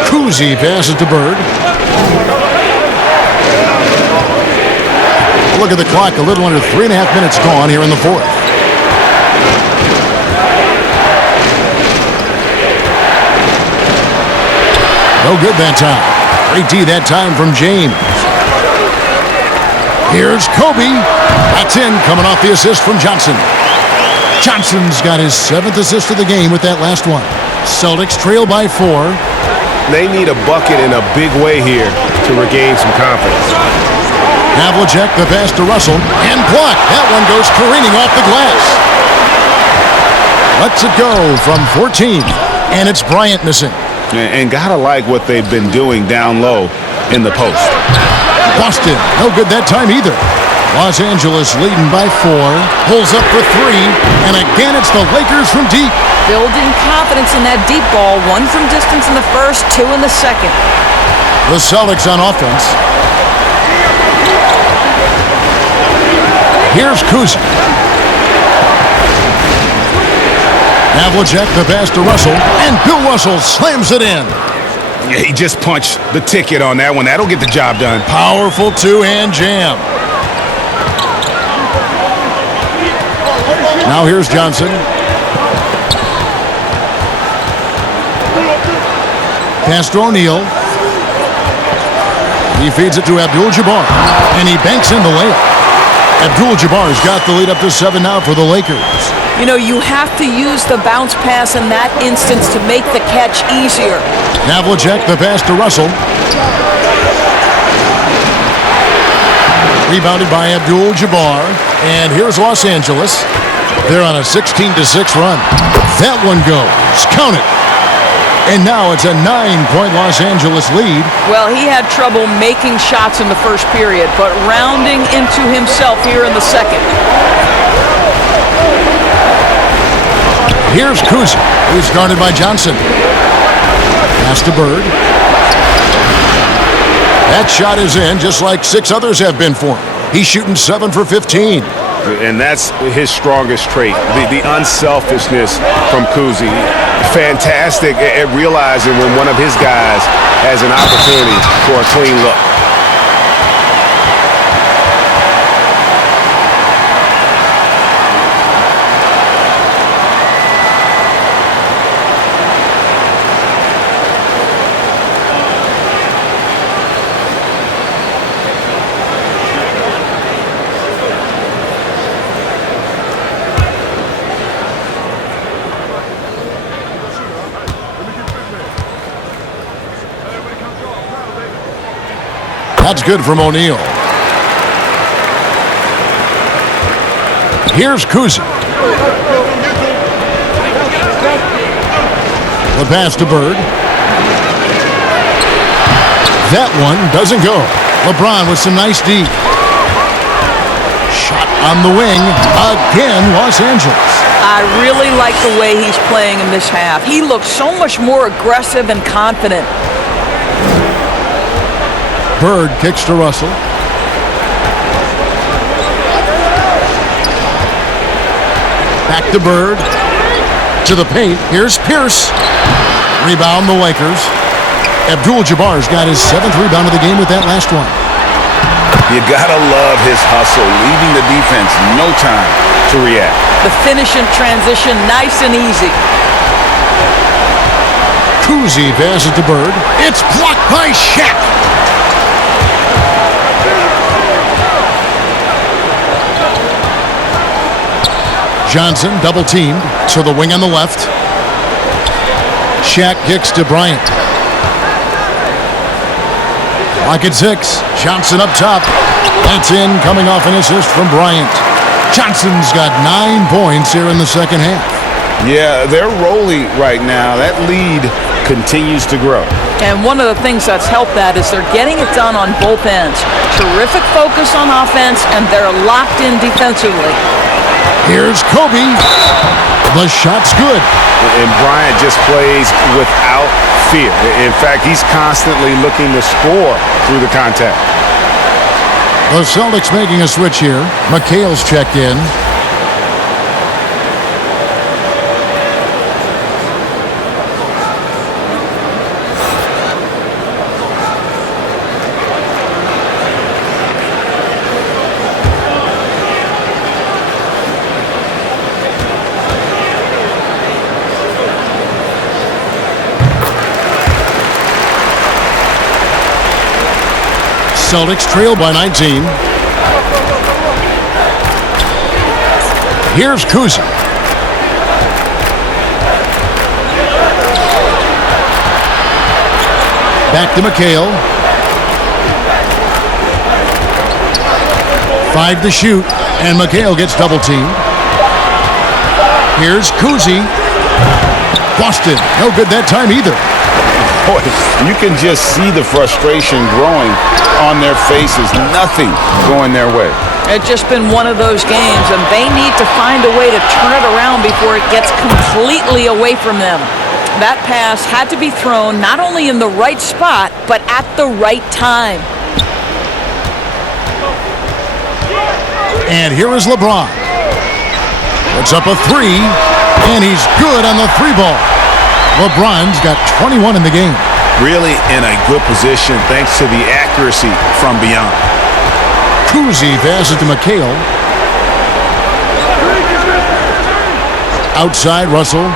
Kuzi passes to Bird. Look at the clock, a little under 3.5 minutes gone here in the fourth. No good that time. Great D that time from James. Here's Kobe. That's in, coming off the assist from Johnson. Johnson's got his 7th assist of the game with that last one. Celtics trail by 4. They need a bucket in a big way here to regain some confidence. Havlicek, the pass to Russell, and blocked. That one goes careening off the glass. Lets it go from 14, and it's Bryant missing. And gotta like what they've been doing down low in the post. Boston, no good that time either. Los Angeles leading by 4, pulls up for 3, and again it's the Lakers from deep. Building confidence in that deep ball. 1 from distance in the first, 2 in the second. The Celtics on offense. Here's Kuzi. Havlicek, the pass to Russell, and Bill Russell slams it in. Yeah, he just punched the ticket on that one. That'll get the job done. Powerful two-hand jam. Now here's Johnson. Pass to O'Neal. He feeds it to Abdul-Jabbar, and he banks in the layup. Abdul-Jabbar's got the lead up to 7 now for the Lakers. You know, you have to use the bounce pass in that instance to make the catch easier. Havlicek, the pass to Russell. Rebounded by Abdul-Jabbar, and here's Los Angeles. They're on a 16-6 run. That one goes. Count it. And now it's a 9-point Los Angeles lead. Well, he had trouble making shots in the first period, but rounding into himself here in the second. Here's Kuzi, who's guarded by Johnson. Pass to Bird. That shot is in, just like 6 others have been for him. He's shooting 7 for 15. And that's his strongest trait, the unselfishness from Kuzi. Fantastic at realizing when one of his guys has an opportunity for a clean look. That's good from O'Neal. Here's Kuzi. The pass to Bird. That one doesn't go. LeBron with some nice D. Shot on the wing. Again, Los Angeles. I really like the way he's playing in this half. He looks so much more aggressive and confident. Bird kicks to Russell. Back to Bird. To the paint. Here's Pierce. Rebound the Lakers. Abdul-Jabbar's got his 7th rebound of the game with that last one. You gotta love his hustle, leaving the defense no time to react. The finish in transition, nice and easy. Kuzi passes to Bird. It's blocked by Shaq. Johnson double-teamed to the wing on the left. Shaq kicks to Bryant. Lock at 6. Johnson up top. That's in, coming off an assist from Bryant. Johnson's got 9 points here in the second half. Yeah, they're rolling right now. That lead continues to grow. And one of the things that's helped that is they're getting it done on both ends. Terrific focus on offense, and they're locked in defensively. Here's Kobe. The shot's good. And Bryant just plays without fear. In fact, he's constantly looking to score through the contact. The Celtics making a switch here. McHale's checked in. Celtics trail by 19. Here's Kuzi. Back to McHale. 5 to shoot, and McHale gets double-teamed. Here's Kuzi. Boston, no good that time either. Boy, you can just see the frustration growing on their faces. Nothing going their way. It's just been one of those games, and they need to find a way to turn it around before it gets completely away from them. That pass had to be thrown not only in the right spot, but at the right time. And here is LeBron. Puts up a 3, and he's good on the 3 ball. LeBron's got 21 in the game. really in a good position thanks to the accuracy from beyond. Kuzi passes to McHale. Outside, Russell.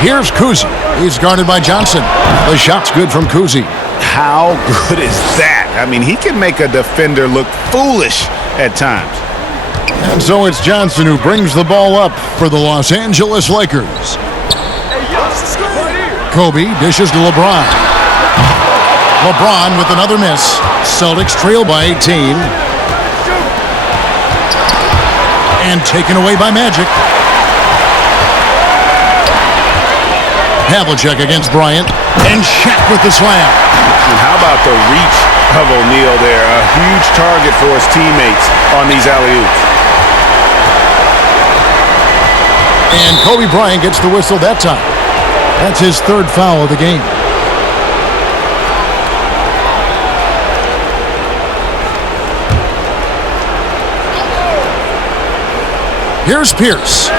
Here's Kuzi. He's guarded by Johnson. The shot's good from Kuzi. How good is that? I mean, he can make a defender look foolish at times. And so it's Johnson who brings the ball up for the Los Angeles Lakers. Kobe dishes to LeBron. LeBron with another miss. Celtics trail by 18. And taken away by Magic. Havlicek against Bryant. And Shaq with the slam. And how about the reach of O'Neal there? A huge target for his teammates on these alley-oops. And Kobe Bryant gets the whistle that time. That's his third foul of the game. Here's Pierce.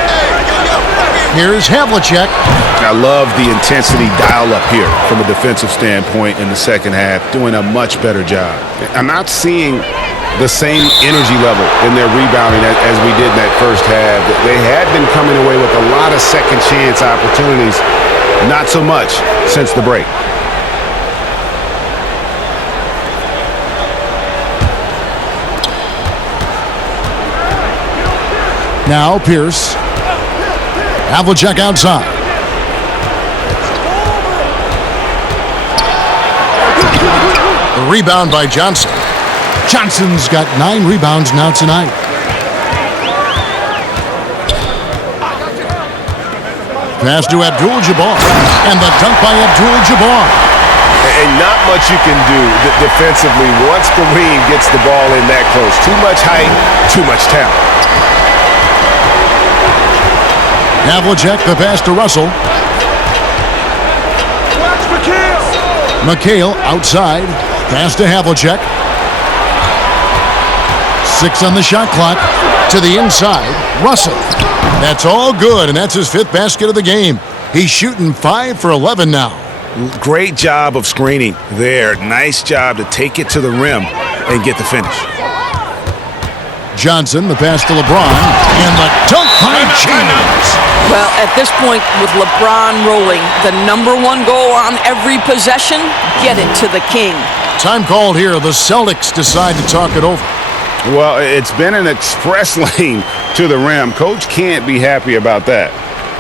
Here's Havlicek. I love the intensity dial-up here from a defensive standpoint in the second half, doing a much better job. I'm not seeing the same energy level in their rebounding as we did in that first half. They had been coming away with a lot of second chance opportunities, not so much since the break. Now Pierce. Havlicek outside. The rebound by Johnson. Johnson's got 9 rebounds now tonight. Pass to Abdul-Jabbar. And the dunk by Abdul-Jabbar. And not much you can do defensively once Kareem gets the ball in that close. Too much height, too much talent. Havlicek, the pass to Russell. McHale outside. Pass to Havlicek. 6 on the shot clock. To the inside. Russell. That's all good, and that's his 5th basket of the game. He's shooting 5 for 11 now. Great job of screening there. Nice job to take it to the rim and get the finish. Johnson, the pass to LeBron, and the dunk by James. Well, at this point, with LeBron rolling, the #1 goal on every possession, get it to the king. Time called here. The Celtics decide to talk it over. Well, it's been an express lane to the rim. Coach can't be happy about that.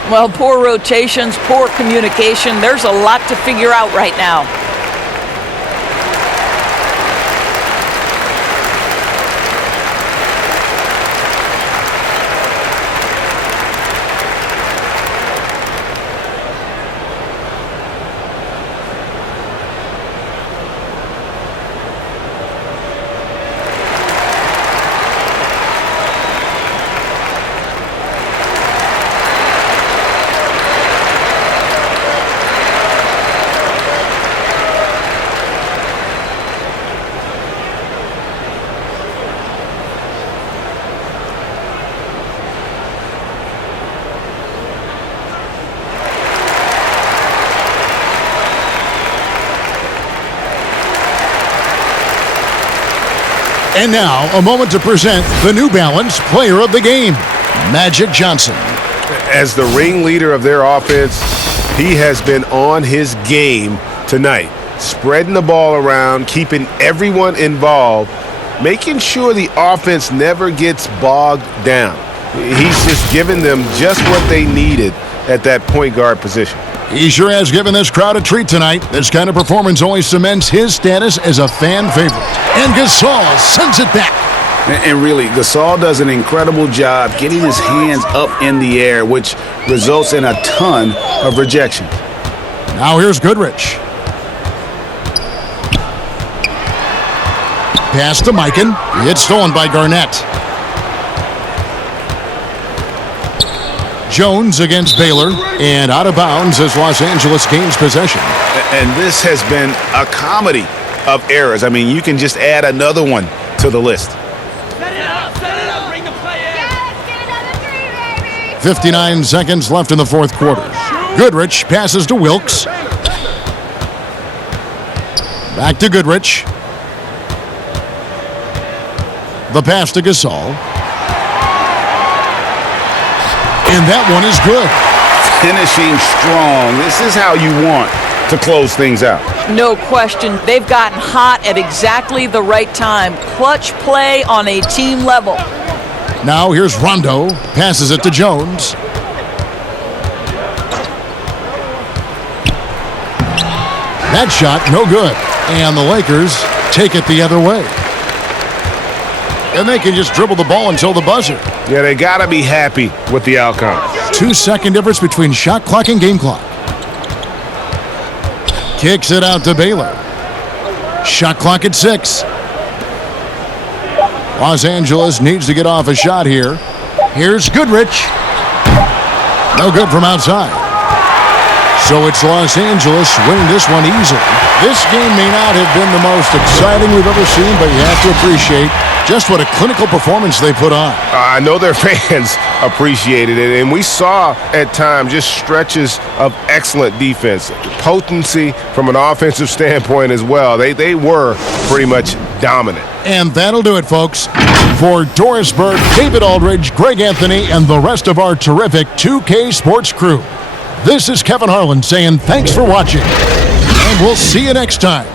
Well, poor rotations, poor communication. There's a lot to figure out right now. And now, a moment to present the New Balance Player of the Game, Magic Johnson. As the ringleader of their offense, he has been on his game tonight, spreading the ball around, keeping everyone involved, making sure the offense never gets bogged down. He's just giving them just what they needed at that point guard position. He sure has given this crowd a treat tonight. This kind of performance only cements his status as a fan favorite. And Gasol sends it back. And really, Gasol does an incredible job getting his hands up in the air, which results in a ton of rejection. Now here's Goodrich. Pass to Mikan. It's stolen by Garnett. Jones against Baylor, and out of bounds as Los Angeles gains possession. And this has been a comedy of errors. I mean, you can just add another one to the list. Set it up, bring the play in. 59 seconds left in the fourth quarter. Goodrich passes to Wilkes. Back to Goodrich. The pass to Gasol. And that one is good. Finishing strong. This is how you want to close things out. No question. They've gotten hot at exactly the right time. Clutch play on a team level. Now here's Rondo. Passes it to Jones. That shot, no good. And the Lakers take it the other way. And they can just dribble the ball until the buzzer. Yeah, they got to be happy with the outcome. 2-second difference between shot clock and game clock. Kicks it out to Baylor. Shot clock at 6. Los Angeles needs to get off a shot here. Here's Goodrich. No good from outside. So it's Los Angeles winning this one easily. This game may not have been the most exciting we've ever seen, but you have to appreciate just what a clinical performance they put on. I know their fans appreciated it, and we saw at times just stretches of excellent defense. Potency from an offensive standpoint as well. They were pretty much dominant. And that'll do it, folks. For Doris Burke, David Aldridge, Greg Anthony, and the rest of our terrific 2K Sports crew, this is Kevin Harlan saying thanks for watching, and we'll see you next time.